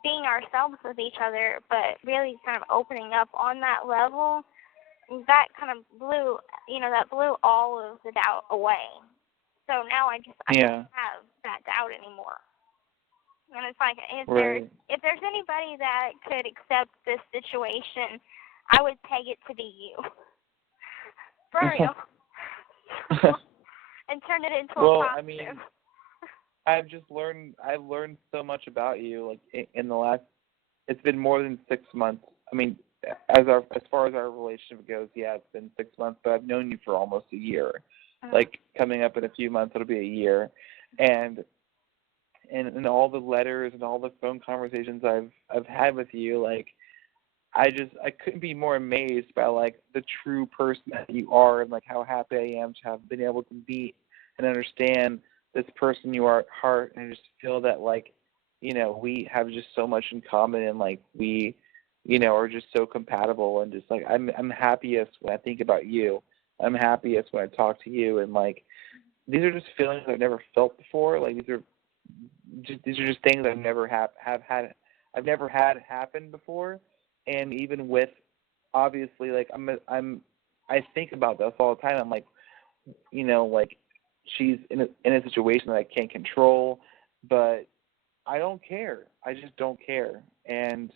being ourselves with each other, but really kind of opening up on that level, that kind of blew all of the doubt away. So now I don't have that doubt anymore. And it's like, if there's anybody that could accept this situation, I would peg it to be you. For real. And turn it into a positive. I mean, I've learned so much about you, like, in the last, it's been more than 6 months. I mean, as far as our relationship goes, it's been 6 months, but I've known you for almost a year. Like, coming up in a few months, it'll be a year. And all the letters and all the phone conversations I've had with you, like, I couldn't be more amazed by, like, the true person that you are, and, like, how happy I am to have been able to meet and understand this person you are at heart, and I just feel that, like, you know, we have just so much in common, and, like, we, you know, are just so compatible, and just, like, I'm happiest when I think about you. I'm happiest when I talk to you, and, like, these are just feelings I've never felt before. Like, these are these are just things I've never I've never had happen before, and even with, obviously, like I think about this all the time. I'm like, you know, like she's in a situation that I can't control, but I don't care. I just don't care, and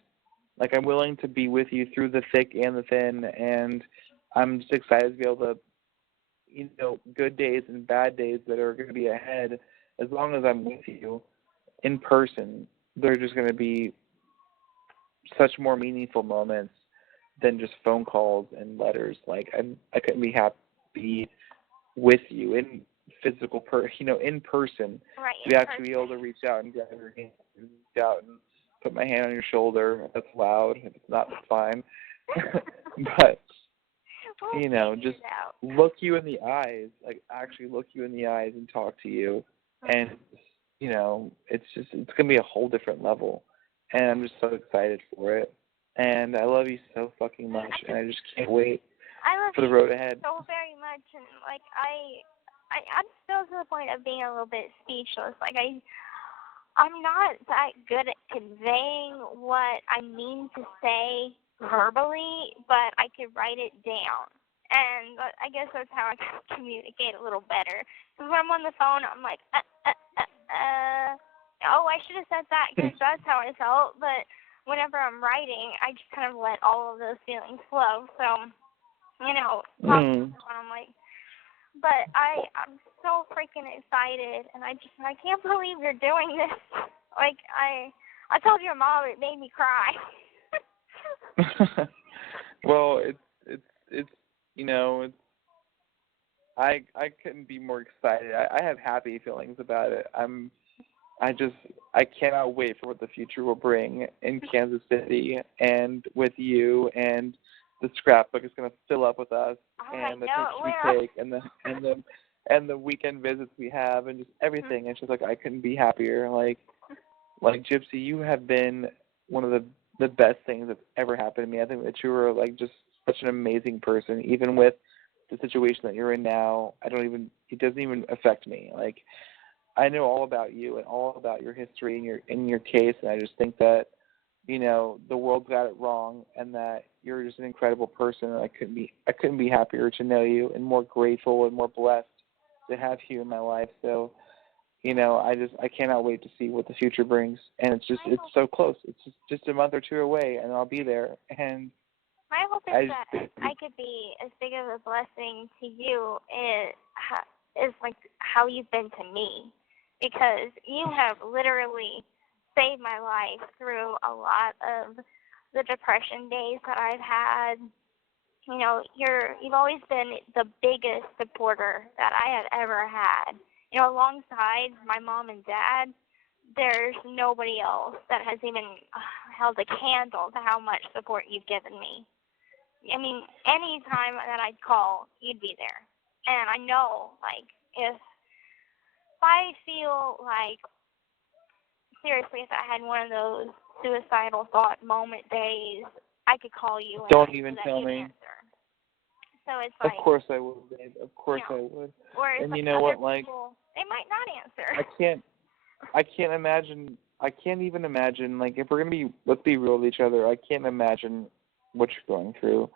like I'm willing to be with you through the thick and the thin, and I'm just excited to be able to, you know, good days and bad days that are going to be ahead. As long as I'm with you in person, they're just going to be such more meaningful moments than just phone calls and letters. Like I couldn't be happy with you in physical, in person. Right. To actually be able to reach out and grab your hand, and reach out and put my hand on your shoulder. If that's loud. If it's not, that's fine. But you know, just look you in the eyes, like actually look you in the eyes and talk to you, and you know, it's gonna be a whole different level, and I'm just so excited for it. And I love you so fucking much, and I just can't wait for the road ahead. So very much, and like I'm still to the point of being a little bit speechless. Like I'm not that good at conveying what I mean to say verbally, but I could write it down. And I guess that's how I can communicate a little better. Because when I'm on the phone, I'm like, oh, I should have said that because that's how I felt. But whenever I'm writing, I just kind of let all of those feelings flow. So, you know, talking to someone, I'm like, but I'm so freaking excited, and I can't believe you're doing this. Like I told your mom, it made me cry. Well, it's you know, I couldn't be more excited. I have happy feelings about it. I cannot wait for what the future will bring in Kansas City and with you, and the scrapbook is going to fill up with us, and the pictures we take, and the weekend visits we have, and just everything. It's just like I couldn't be happier. Like Gypsy, you have been one of the best things that's ever happened to me. I think that you were like just such an amazing person, even with the situation that you're in now. It doesn't even affect me. Like I know all about you and all about your history and your case, and I just think that, you know, the world got it wrong, and that you're just an incredible person, and I couldn't be happier to know you, and more grateful and more blessed to have you in my life. So, you know, I cannot wait to see what the future brings, and it's so close. It's just a month or two away, and I'll be there. And my hope is that I could be as big of a blessing to you is like how you've been to me, because you have literally saved my life through a lot of the depression days that I've had. You know, you've always been the biggest supporter that I have ever had. You know, alongside my mom and dad, there's nobody else that has even held a candle to how much support you've given me. I mean, any time that I'd call, you'd be there. And I know, like, if I feel like, seriously, if I had one of those suicidal thought moment days, I could call you. Don't even tell me. Answer. So it's like, of course I would, babe. Of course I would. Whereas, and you know what, like, people, they might not answer. I can't even imagine, like, if we're gonna be, let's be real with each other, I can't imagine what you're going through.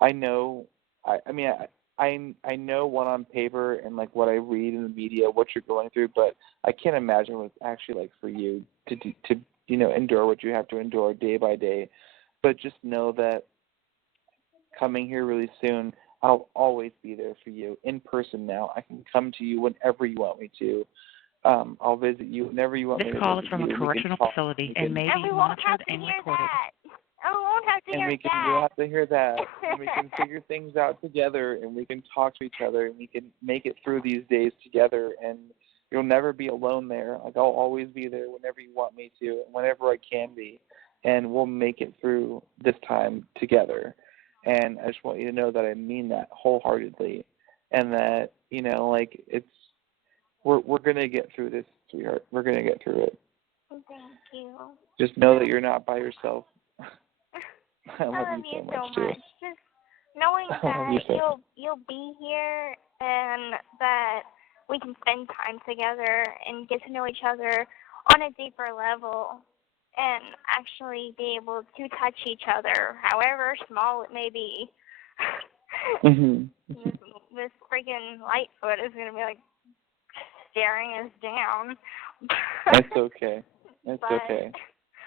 I know, I know what on paper and like what I read in the media, what you're going through, but I can't imagine what it's actually like for you to you know, endure what you have to endure day by day. But just know that coming here really soon, I'll always be there for you in person now. I can come to you whenever you want me to. I'll visit you whenever you want me to visit you. This call is from a correctional facility and may be monitored and recorded. I won't have to hear that. You'll have to hear that. And we can figure things out together, and we can talk to each other, and we can make it through these days together, and you'll never be alone there. Like, I'll always be there whenever you want me to and whenever I can be, and we'll make it through this time together. And I just want you to know that I mean that wholeheartedly, and that, you know, like, we're going to get through this, sweetheart. We're going to get through it. Thank you. Just know that you're not by yourself. I love you so so much, too. Just knowing that you'll be here, and that we can spend time together and get to know each other on a deeper level and actually be able to touch each other, however small it may be. This freaking Lightfoot is going to be like staring us down. It's okay. It's okay.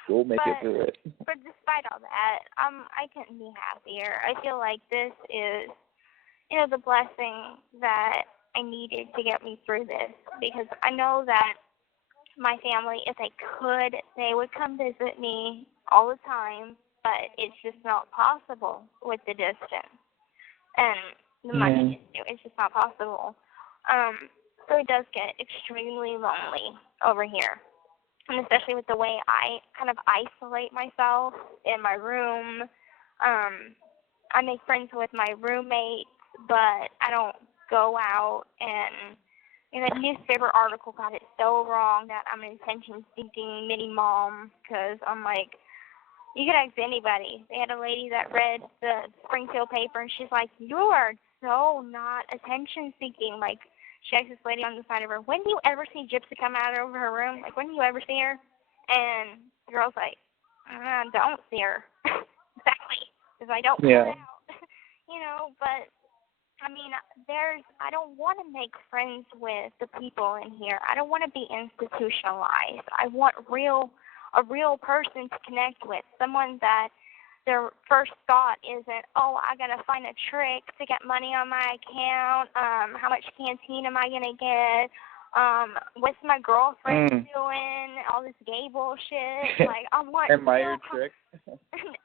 We'll make it through it. But despite all that, I couldn't be happier. I feel like this is, the blessing that I needed to get me through this, because I know that my family, if they could, they would come visit me all the time, but it's just not possible with the distance and the money. It's just not possible. So it does get extremely lonely over here, and especially with the way I kind of isolate myself in my room. I make friends with my roommates, but I don't go out. And that newspaper article got it so wrong that I'm an attention-seeking mini-mom, because I'm like, you could ask anybody. They had a lady that read the Springfield paper, and she's like, you are so not attention-seeking. Like, she asked this lady on the side of her, when do you ever see Gypsy come out of her room? Like, when do you ever see her? And the girl's like, I don't see her. Exactly, because I don't put it out. But, I mean, I don't want to make friends with the people in here. I don't want to be institutionalized. I want a real person to connect with, someone that their first thought isn't, oh, I got to find a trick to get money on my account. How much canteen am I going to get? What's my girlfriend doing? All this gay bullshit. Like, I want. Am I your trick?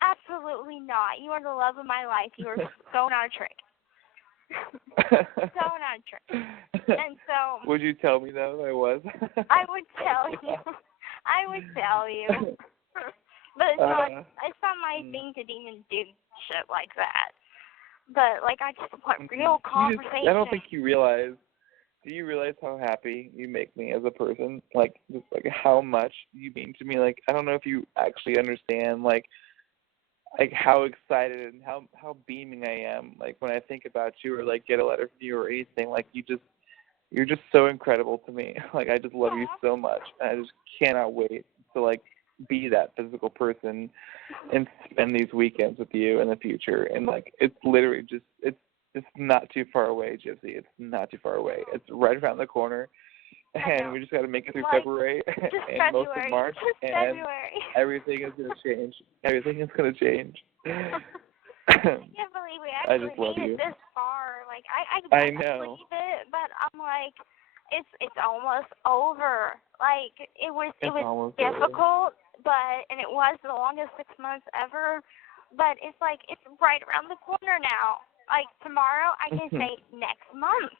Absolutely not. You are the love of my life. You are so not a trick. So not a trick. And so. Would you tell me that if I was? I would tell you. I would tell you. But it's not my thing to even do shit like that. But, like, I just want real conversation. I don't think you realize. Do you realize how happy you make me as a person? Like, just like how much you mean to me. Like, I don't know if you actually understand, like how excited and how beaming I am. Like, when I think about you or like get a letter from you or anything, like you're just so incredible to me. Like, I just love you so much. And I just cannot wait to like be that physical person and spend these weekends with you in the future. And like, it's literally just, it's not too far away, Gypsy. It's not too far away. It's right around the corner. And we just got to make it through February and most of March. And everything is going to change. Everything is going to change. I can't believe we actually made it this far. Like, I know. Believe it, but I'm like, it's almost over. Like, it was difficult, and it was the longest 6 months ever. But it's like, it's right around the corner now. Like, tomorrow, I can say next month.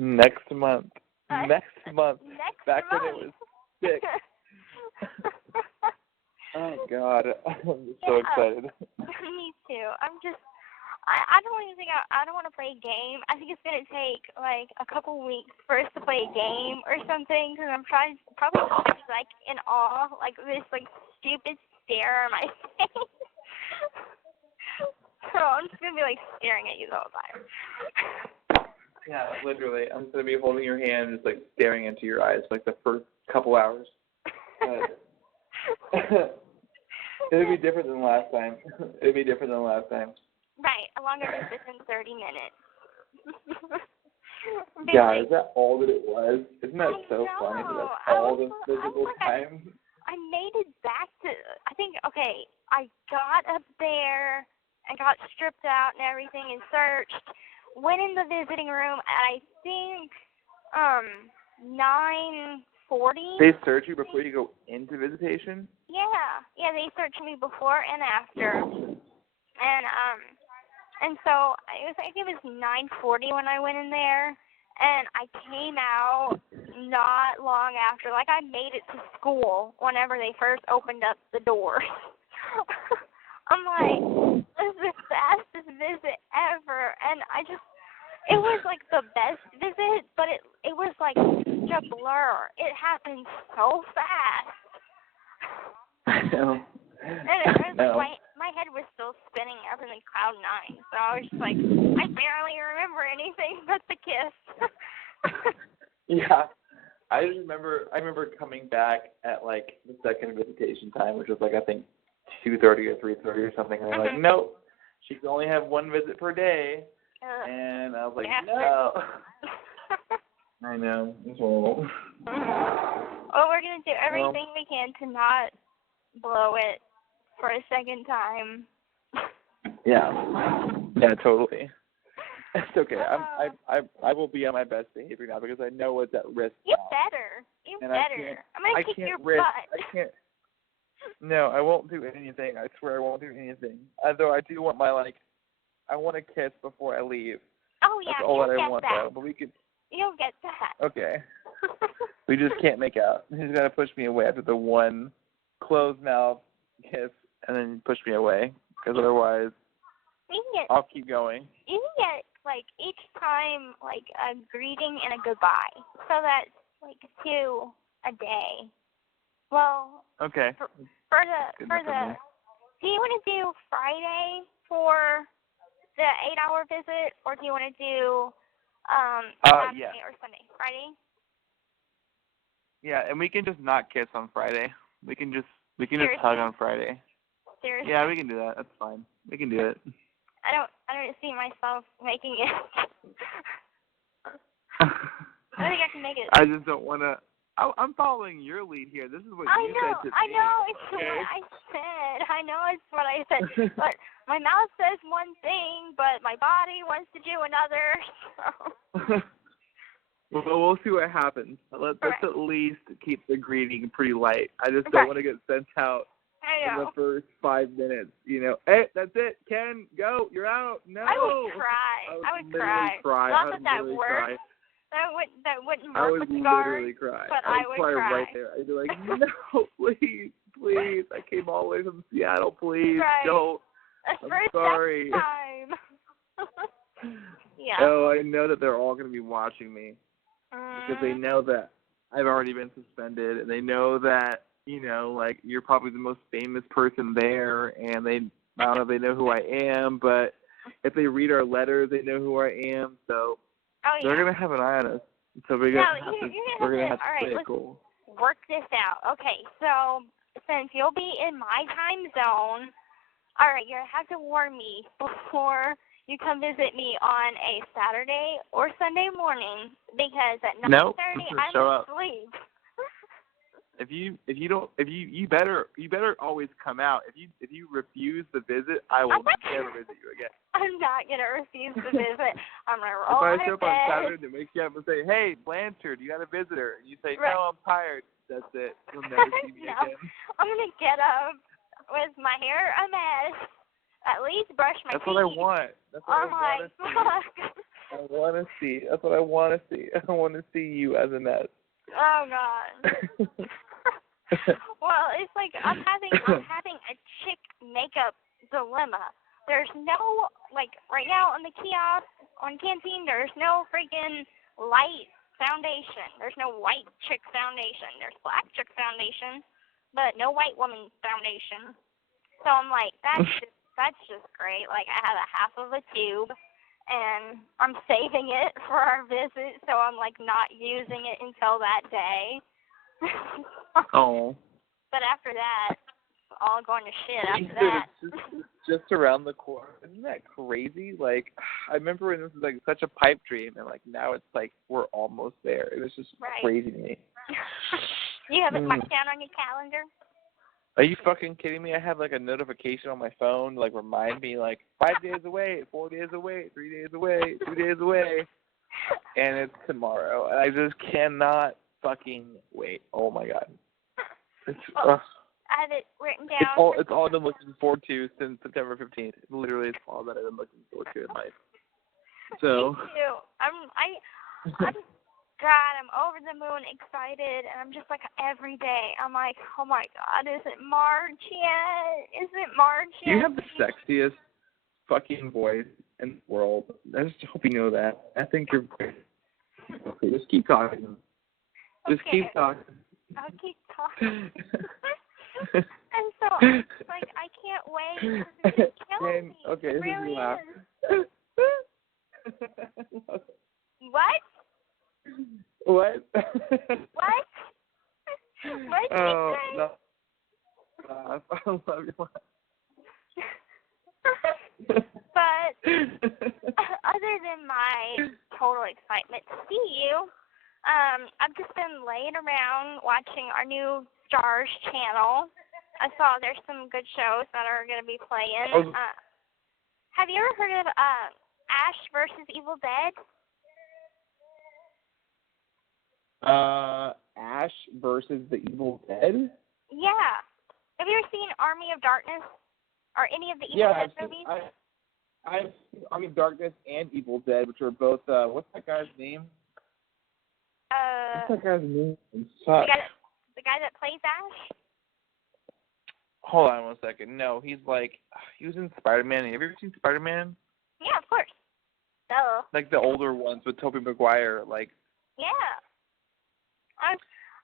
Next month. Next month. Back when it was 6. Oh, God. I'm just so excited. Me too. I don't even think I don't want to play a game. I think it's going to take, like, a couple weeks for us to play a game or something, because I'm probably like, in awe, like, this, like, stupid stare on my face. So I'm just going to be, like, staring at you the whole time. Yeah, literally. I'm just going to be holding your hand, just, like, staring into your eyes for, like, the first couple hours. It'll be different than last time. Right, a longer visit than 30 minutes. Yeah, is that all that it was? Isn't that so funny that that's all the physical time? I made it back to, I think, okay, I got up there and got stripped out and everything and searched, went in the visiting room at, I think, 9:40. They search you before you go into visitation? Yeah, they searched me before and after. And so I think it was 9:40 when I went in there, and I came out not long after. Like, I made it to school whenever they first opened up the doors. I'm like, this is the fastest visit ever, and it was like the best visit, but it was like such a blur. It happened so fast. I know. And my head was still spinning up in the cloud 9, so I was just like, I barely remember anything but the kiss. Yeah. I remember coming back at like the second visitation time, which was like I think 2:30 or 3:30 or something. And they're like, nope, she can only have one visit per day. And I was like, no. I know. It's horrible. Well, we're gonna do everything we can to not blow it for a second time. Yeah. Yeah, totally. It's okay. I will be on my best behavior now because I know what's at risk. You now. better. You And better. I'm gonna kick your risk. butt. I can't. No, I won't do anything. I swear I won't do anything. Although I do want my I want to kiss before I leave. Oh yeah, that's all you'll that I get want that. though. But we could. You'll get that. Okay. We just can't make out. He's got to push me away after the one closed mouth kiss and then push me away. Because otherwise, I'll keep going. You can get, like, each time, like, a greeting and a goodbye. So that's, like, 2 a day. Well, Okay. For the, do you want to do Friday for the 8-hour visit, or do you want to do Saturday or Sunday? Friday? Yeah, and we can just not kiss on Friday. We can just Seriously? hug on Friday. Seriously? Yeah, we can do that. That's fine. We can do it. I don't see myself making it. I think I can make it. I just don't want to. I'm following your lead here. This is what you said to me. I know. It's what I said. I know it's what I said. But my mouth says one thing, but my body wants to do another. So. Well, we'll see what happens. Let's at least keep the greeting pretty light. I just don't want to get sent out in the first 5 minutes. You know, hey, that's it. Ken, go. You're out. No. I would cry. I would cry. Not that works. That wouldn't work with the guards. I would literally cry. But I would cry right there. I'd be like, no, please. I came all the way from Seattle. Please don't. I'm sorry. Yeah. Oh, I know that they're all going to be watching me. Because they know that I've already been suspended, and they know that, you know, like, you're probably the most famous person there, and I don't know if they know who I am, but if they read our letters, they know who I am, so they're going to have an eye on us. So we're going to have to play it cool. Work this out. Okay, so since you'll be in my time zone, all right, you're going to have to warn me before you come visit me on a Saturday or Sunday morning, because at 9:30 I'm asleep. You better always come out. If you refuse the visit, I will never visit you again. I'm not gonna refuse the visit. I'm gonna roll If I show up on Saturday and wake you up and say, "Hey, Blanchard, you got a visitor," and you say, "No, I'm tired," that's it. You'll never see me again. I'm gonna get up with my hair a mess. At least brush my teeth. That's what I want. That's what I want to see. I want to see. That's what I want to see. I want to see you as a mess. Oh God. Well, it's like I'm having a chick makeup dilemma. There's no, like, right now on the kiosk on Canteen, there's no freaking light foundation. There's no white chick foundation. There's black chick foundation, but no white woman foundation. So I'm like, that's just great. Like, I have a half of a tube, and I'm saving it for our visit, so I'm, like, not using it until that day. Oh. But after that, it's all going to shit after that. It's just around the corner. Isn't that crazy? Like, I remember when this was, like, such a pipe dream, and, like, now it's, like, we're almost there. It was just crazy to me. You have it marked down on your calendar? Are you fucking kidding me? I have, like, a notification on my phone to, like, remind me, like, 5 days away, 4 days away, 3 days away, 2 days away, and it's tomorrow. And I just cannot fucking wait. Oh, my God. It's, I have it written down. It's all I've been looking forward to since September 15th. Literally, it's all that I've been looking forward to in life. So. Me too. I'm God, I'm over the moon excited, and I'm just like every day. I'm like, oh my God, is it March yet? Is it March yet? You have the sexiest fucking voice in the world. I just hope you know that. I think you're great. Okay, just keep talking. Just keep talking. I'll keep talking. And so, like, I can't wait. It's killing me. Okay, it really laugh. What? What? What? What did you say? No. I love you. But other than my total excitement to see you, I've just been laying around watching our new Stars channel. I saw there's some good shows that are going to be playing. Have you ever heard of Ash versus Evil Dead? Ash versus the Evil Dead? Yeah. Have you ever seen Army of Darkness or any of the Evil Dead movies? I've seen Army of Darkness and Evil Dead, which are both, what's that guy's name? What's that guy's name? The guy that plays Ash? Hold on 1 second. No, he was in Spider-Man. Have you ever seen Spider-Man? Yeah, of course. Duh. Like the older ones with Tobey Maguire, Yeah. I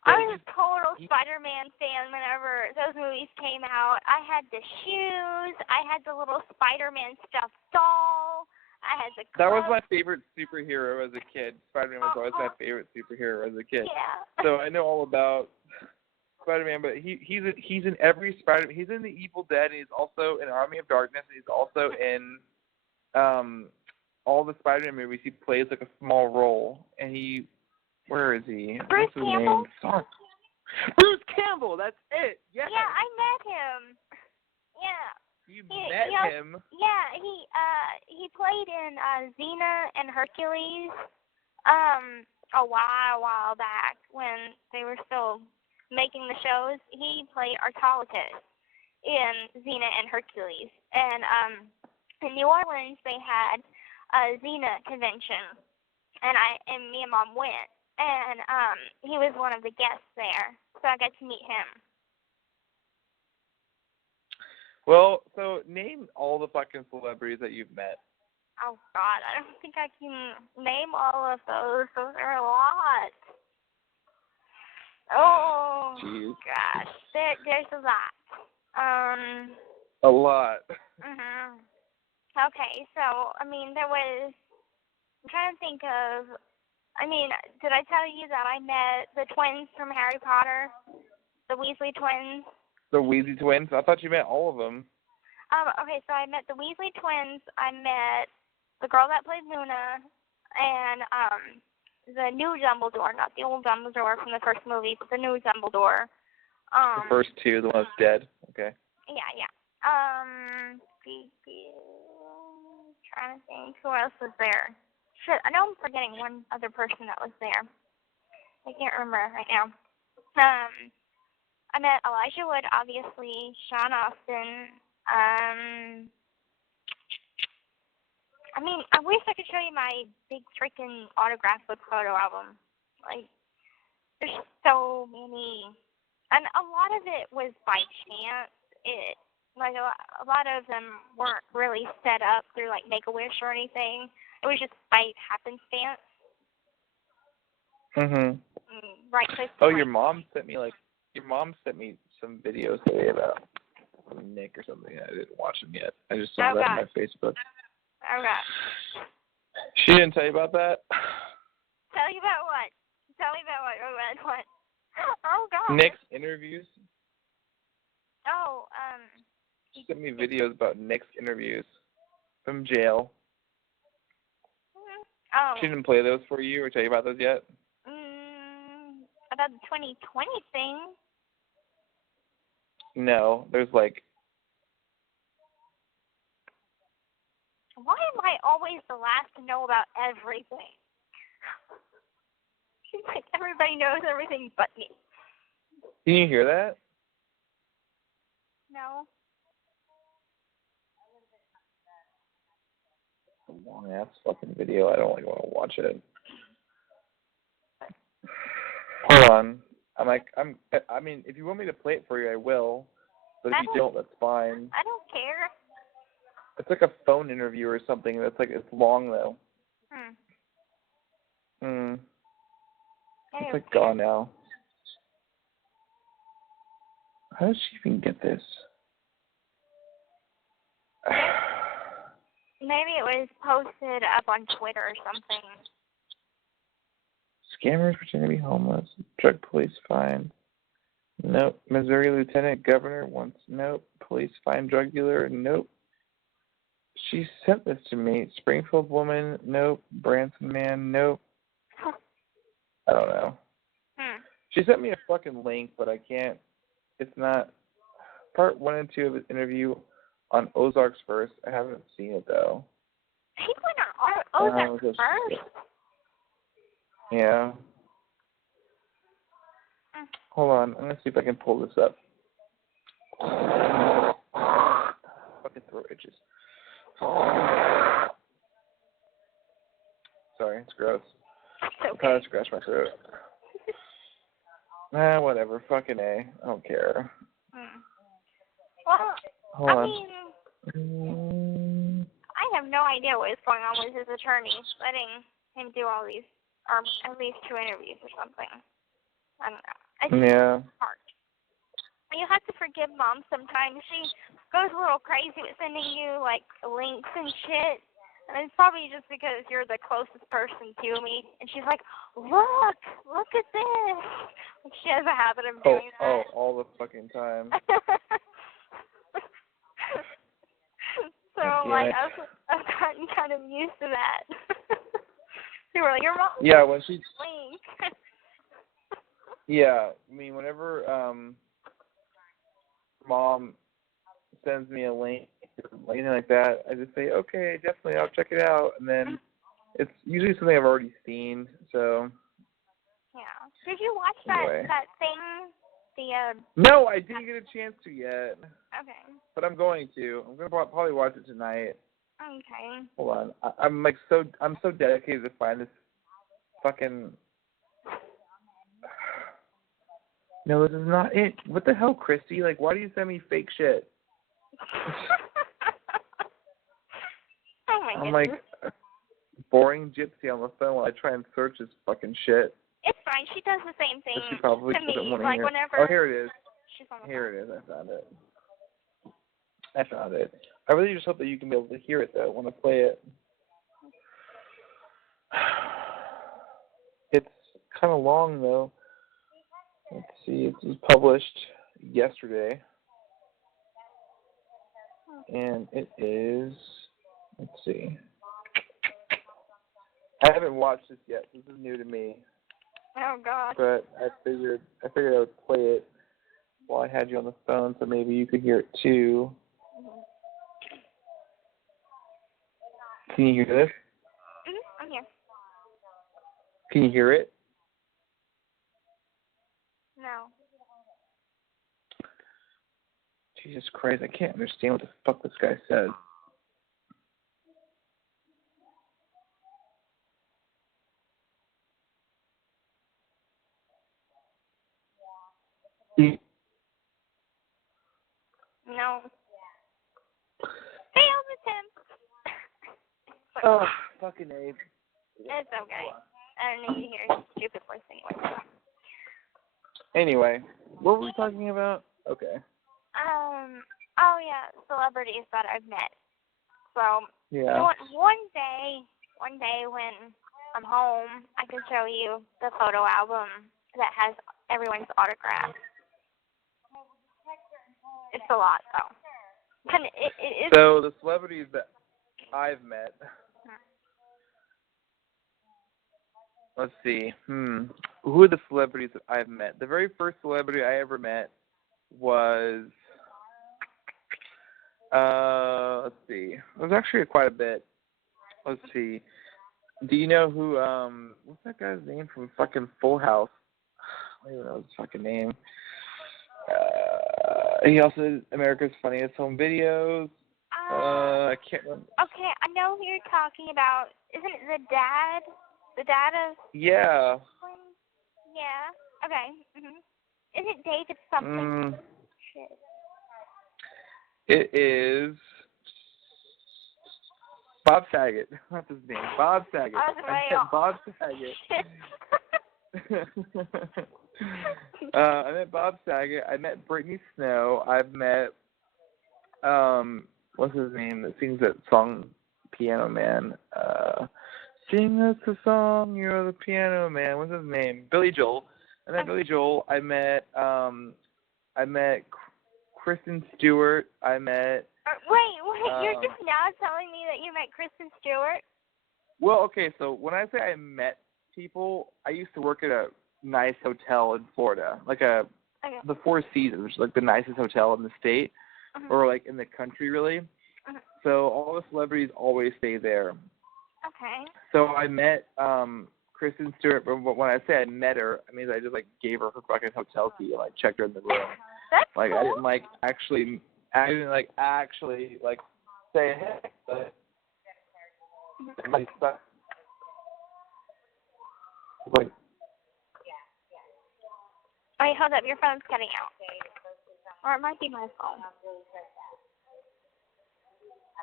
was a total Spider-Man fan whenever those movies came out. I had the shoes. I had the little Spider-Man stuffed doll. I had the club. That was my favorite superhero as a kid. Spider-Man was always my favorite superhero as a kid. Yeah. So I know all about Spider-Man, but he's in every Spider. He's in the Evil Dead. And he's also in Army of Darkness. And he's also in all the Spider-Man movies. He plays a small role, and where is he? Bruce Campbell? Sorry. Bruce Campbell, that's it. Yes. Yeah, I met him. Yeah. You met him? Yeah, he played in Xena and Hercules a while back when they were still making the shows. He played Autolycus in Xena and Hercules. And in New Orleans they had a Xena convention, and me and Mom went. And he was one of the guests there, so I got to meet him. Well, so name all the fucking celebrities that you've met. Oh, God, I don't think I can name all of those. Those are a lot. Oh, jeez. Gosh, there's a lot. A lot. Mhm. Okay, so, there was, I'm trying to think of, did I tell you that I met the twins from Harry Potter? The Weasley twins? The Weasley twins? I thought you met all of them. Okay, so I met the Weasley twins. I met the girl that plays Luna, and the new Dumbledore, not the old Dumbledore from the first movie, but the new Dumbledore. The first two, the one that's dead. Okay. Yeah. Trying to think, who else was there? Shit, I know I'm forgetting one other person that was there. I can't remember right now. I met Elijah Wood, obviously, Sean Austin. I wish I could show you my big freaking autograph book photo album. There's so many. And a lot of it was by chance. A lot of them weren't really set up through, Make-A-Wish or anything. It was just by happenstance. Mhm. Right place. Oh, your mom sent me some videos today about Nick or something. I didn't watch them yet. I just saw that on my Facebook. Oh, God. She didn't tell you about that? Tell you about what? Tell me about what? Oh, God. Nick's interviews. Oh, She sent me videos about Nick's interviews from jail. Oh. She didn't play those for you or tell you about those yet? About the 2020 thing. No, there's Why am I always the last to know about everything? Seems like everybody knows everything but me. Can you hear that? No. A long ass fucking video. I don't want to watch it. Hold on. If you want me to play it for you, I will. But if you don't, that's fine. I don't care. It's like a phone interview or something. It's long though. It's gone now. How did she even get this? Maybe it was posted up on Twitter or something. Scammers pretend to be homeless. Drug police find. Nope. Missouri Lieutenant Governor wants, nope. Police find drug dealer, nope. She sent this to me. Springfield woman, nope. Branson man, nope. I don't know. She sent me a fucking link, but I can't. It's not. Part 1 and 2 of his interview on Ozarks First. I haven't seen it, though. He went on Ozarks First? Yeah. Hold on. I'm going to see if I can pull this up. Fucking throat itches. Sorry, it's gross. Okay. I'm trying to scratch my throat. Whatever. Fucking A. I don't care. Well, Hold on. mean, I have no idea what is going on with his attorney letting him do all these, or at least 2 interviews or something. I don't know. It's hard. You have to forgive Mom sometimes. She goes a little crazy with sending you, like, links and shit. And it's probably just because you're the closest person to me. And she's like, look at this. She has a habit of doing that. Oh, all the fucking time. So, like, I've gotten kind of used to that. They were like, your mom when she's... link. Yeah, I mean, whenever Mom sends me a link or anything like that, I just say, okay, definitely, I'll check it out. And then it's usually something I've already seen, so... Yeah. Did you watch that thing? No, I didn't get a chance to yet. Okay. But I'm going to. I'm going to probably watch it tonight. Okay. Hold on. I'm so dedicated to find this fucking... No, this is not it. What the hell, Christy? Like, why do you send me fake shit? Oh my goodness. I'm like boring gypsy on the phone while I try and search this fucking shit. It's fine. She does the same thing She probably to me. doesn't want to Like hear. whenever. Oh, here it is. She's on the Here it is. I found it. I really just hope that you can be able to hear it though when I play it. It's kind of long though. Let's see. It was published yesterday, and it is. Let's see. I haven't watched this yet. This is new to me. Oh God. But I figured I would play it while I had you on the phone, so maybe you could hear it too. Can you hear this? I'm here. Can you hear it? No. Jesus Christ, I can't understand what the fuck this guy says. No. Hey, Elvis Tim. Oh, fucking Abe. It's okay. I don't need to hear his stupid voice anyway. Anyway, what were we talking about? Okay. Oh yeah, celebrities that I've met. So Yeah. one day when I'm home, I can show you the photo album that has everyone's autograph. It's a lot though. So the celebrities that I've met. Let's see. Who are the celebrities that I've met? The very first celebrity I ever met was, let's see. It was actually quite a bit. Let's see. Do you know who, what's that guy's name from fucking Full House? I don't even know his fucking name. He also did America's Funniest Home Videos. I can't remember. Okay, I know who you're talking about. Isn't it the dad? The dad of... Yeah. Yeah. Okay. Is it David something? Shit. It is Bob Saget. What's his name? Bob Saget. I was way off. Bob Saget. I met Bob Saget. I met Brittany Snow. I've met what's his name that sings that song, Piano Man. Sing us a song, you're the piano man. What's his name? Billy Joel. I met Billy Joel. I met I met Kristen Stewart. I met. Wait, you're just now telling me that you met Kristen Stewart? Well, okay, so when I say I met people, I used to work at a nice hotel in Florida, like the Four Seasons, which is like the nicest hotel in the state, or like in the country, really. So all the celebrities always stay there. Okay. So I met Kristen Stewart, but when I say I met her, I mean I just like gave her fucking hotel key and like checked her in the room. That's like cool. I didn't actually say hey, but like Wait, hold up, your phone's cutting out. Or it might be my phone.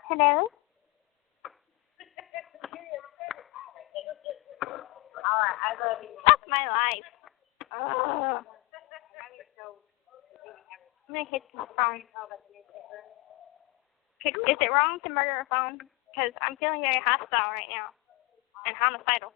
Hello? That's my life. Ugh. I'm going to hit my phone. Is it wrong to murder a phone? Because I'm feeling very hostile right now. And homicidal.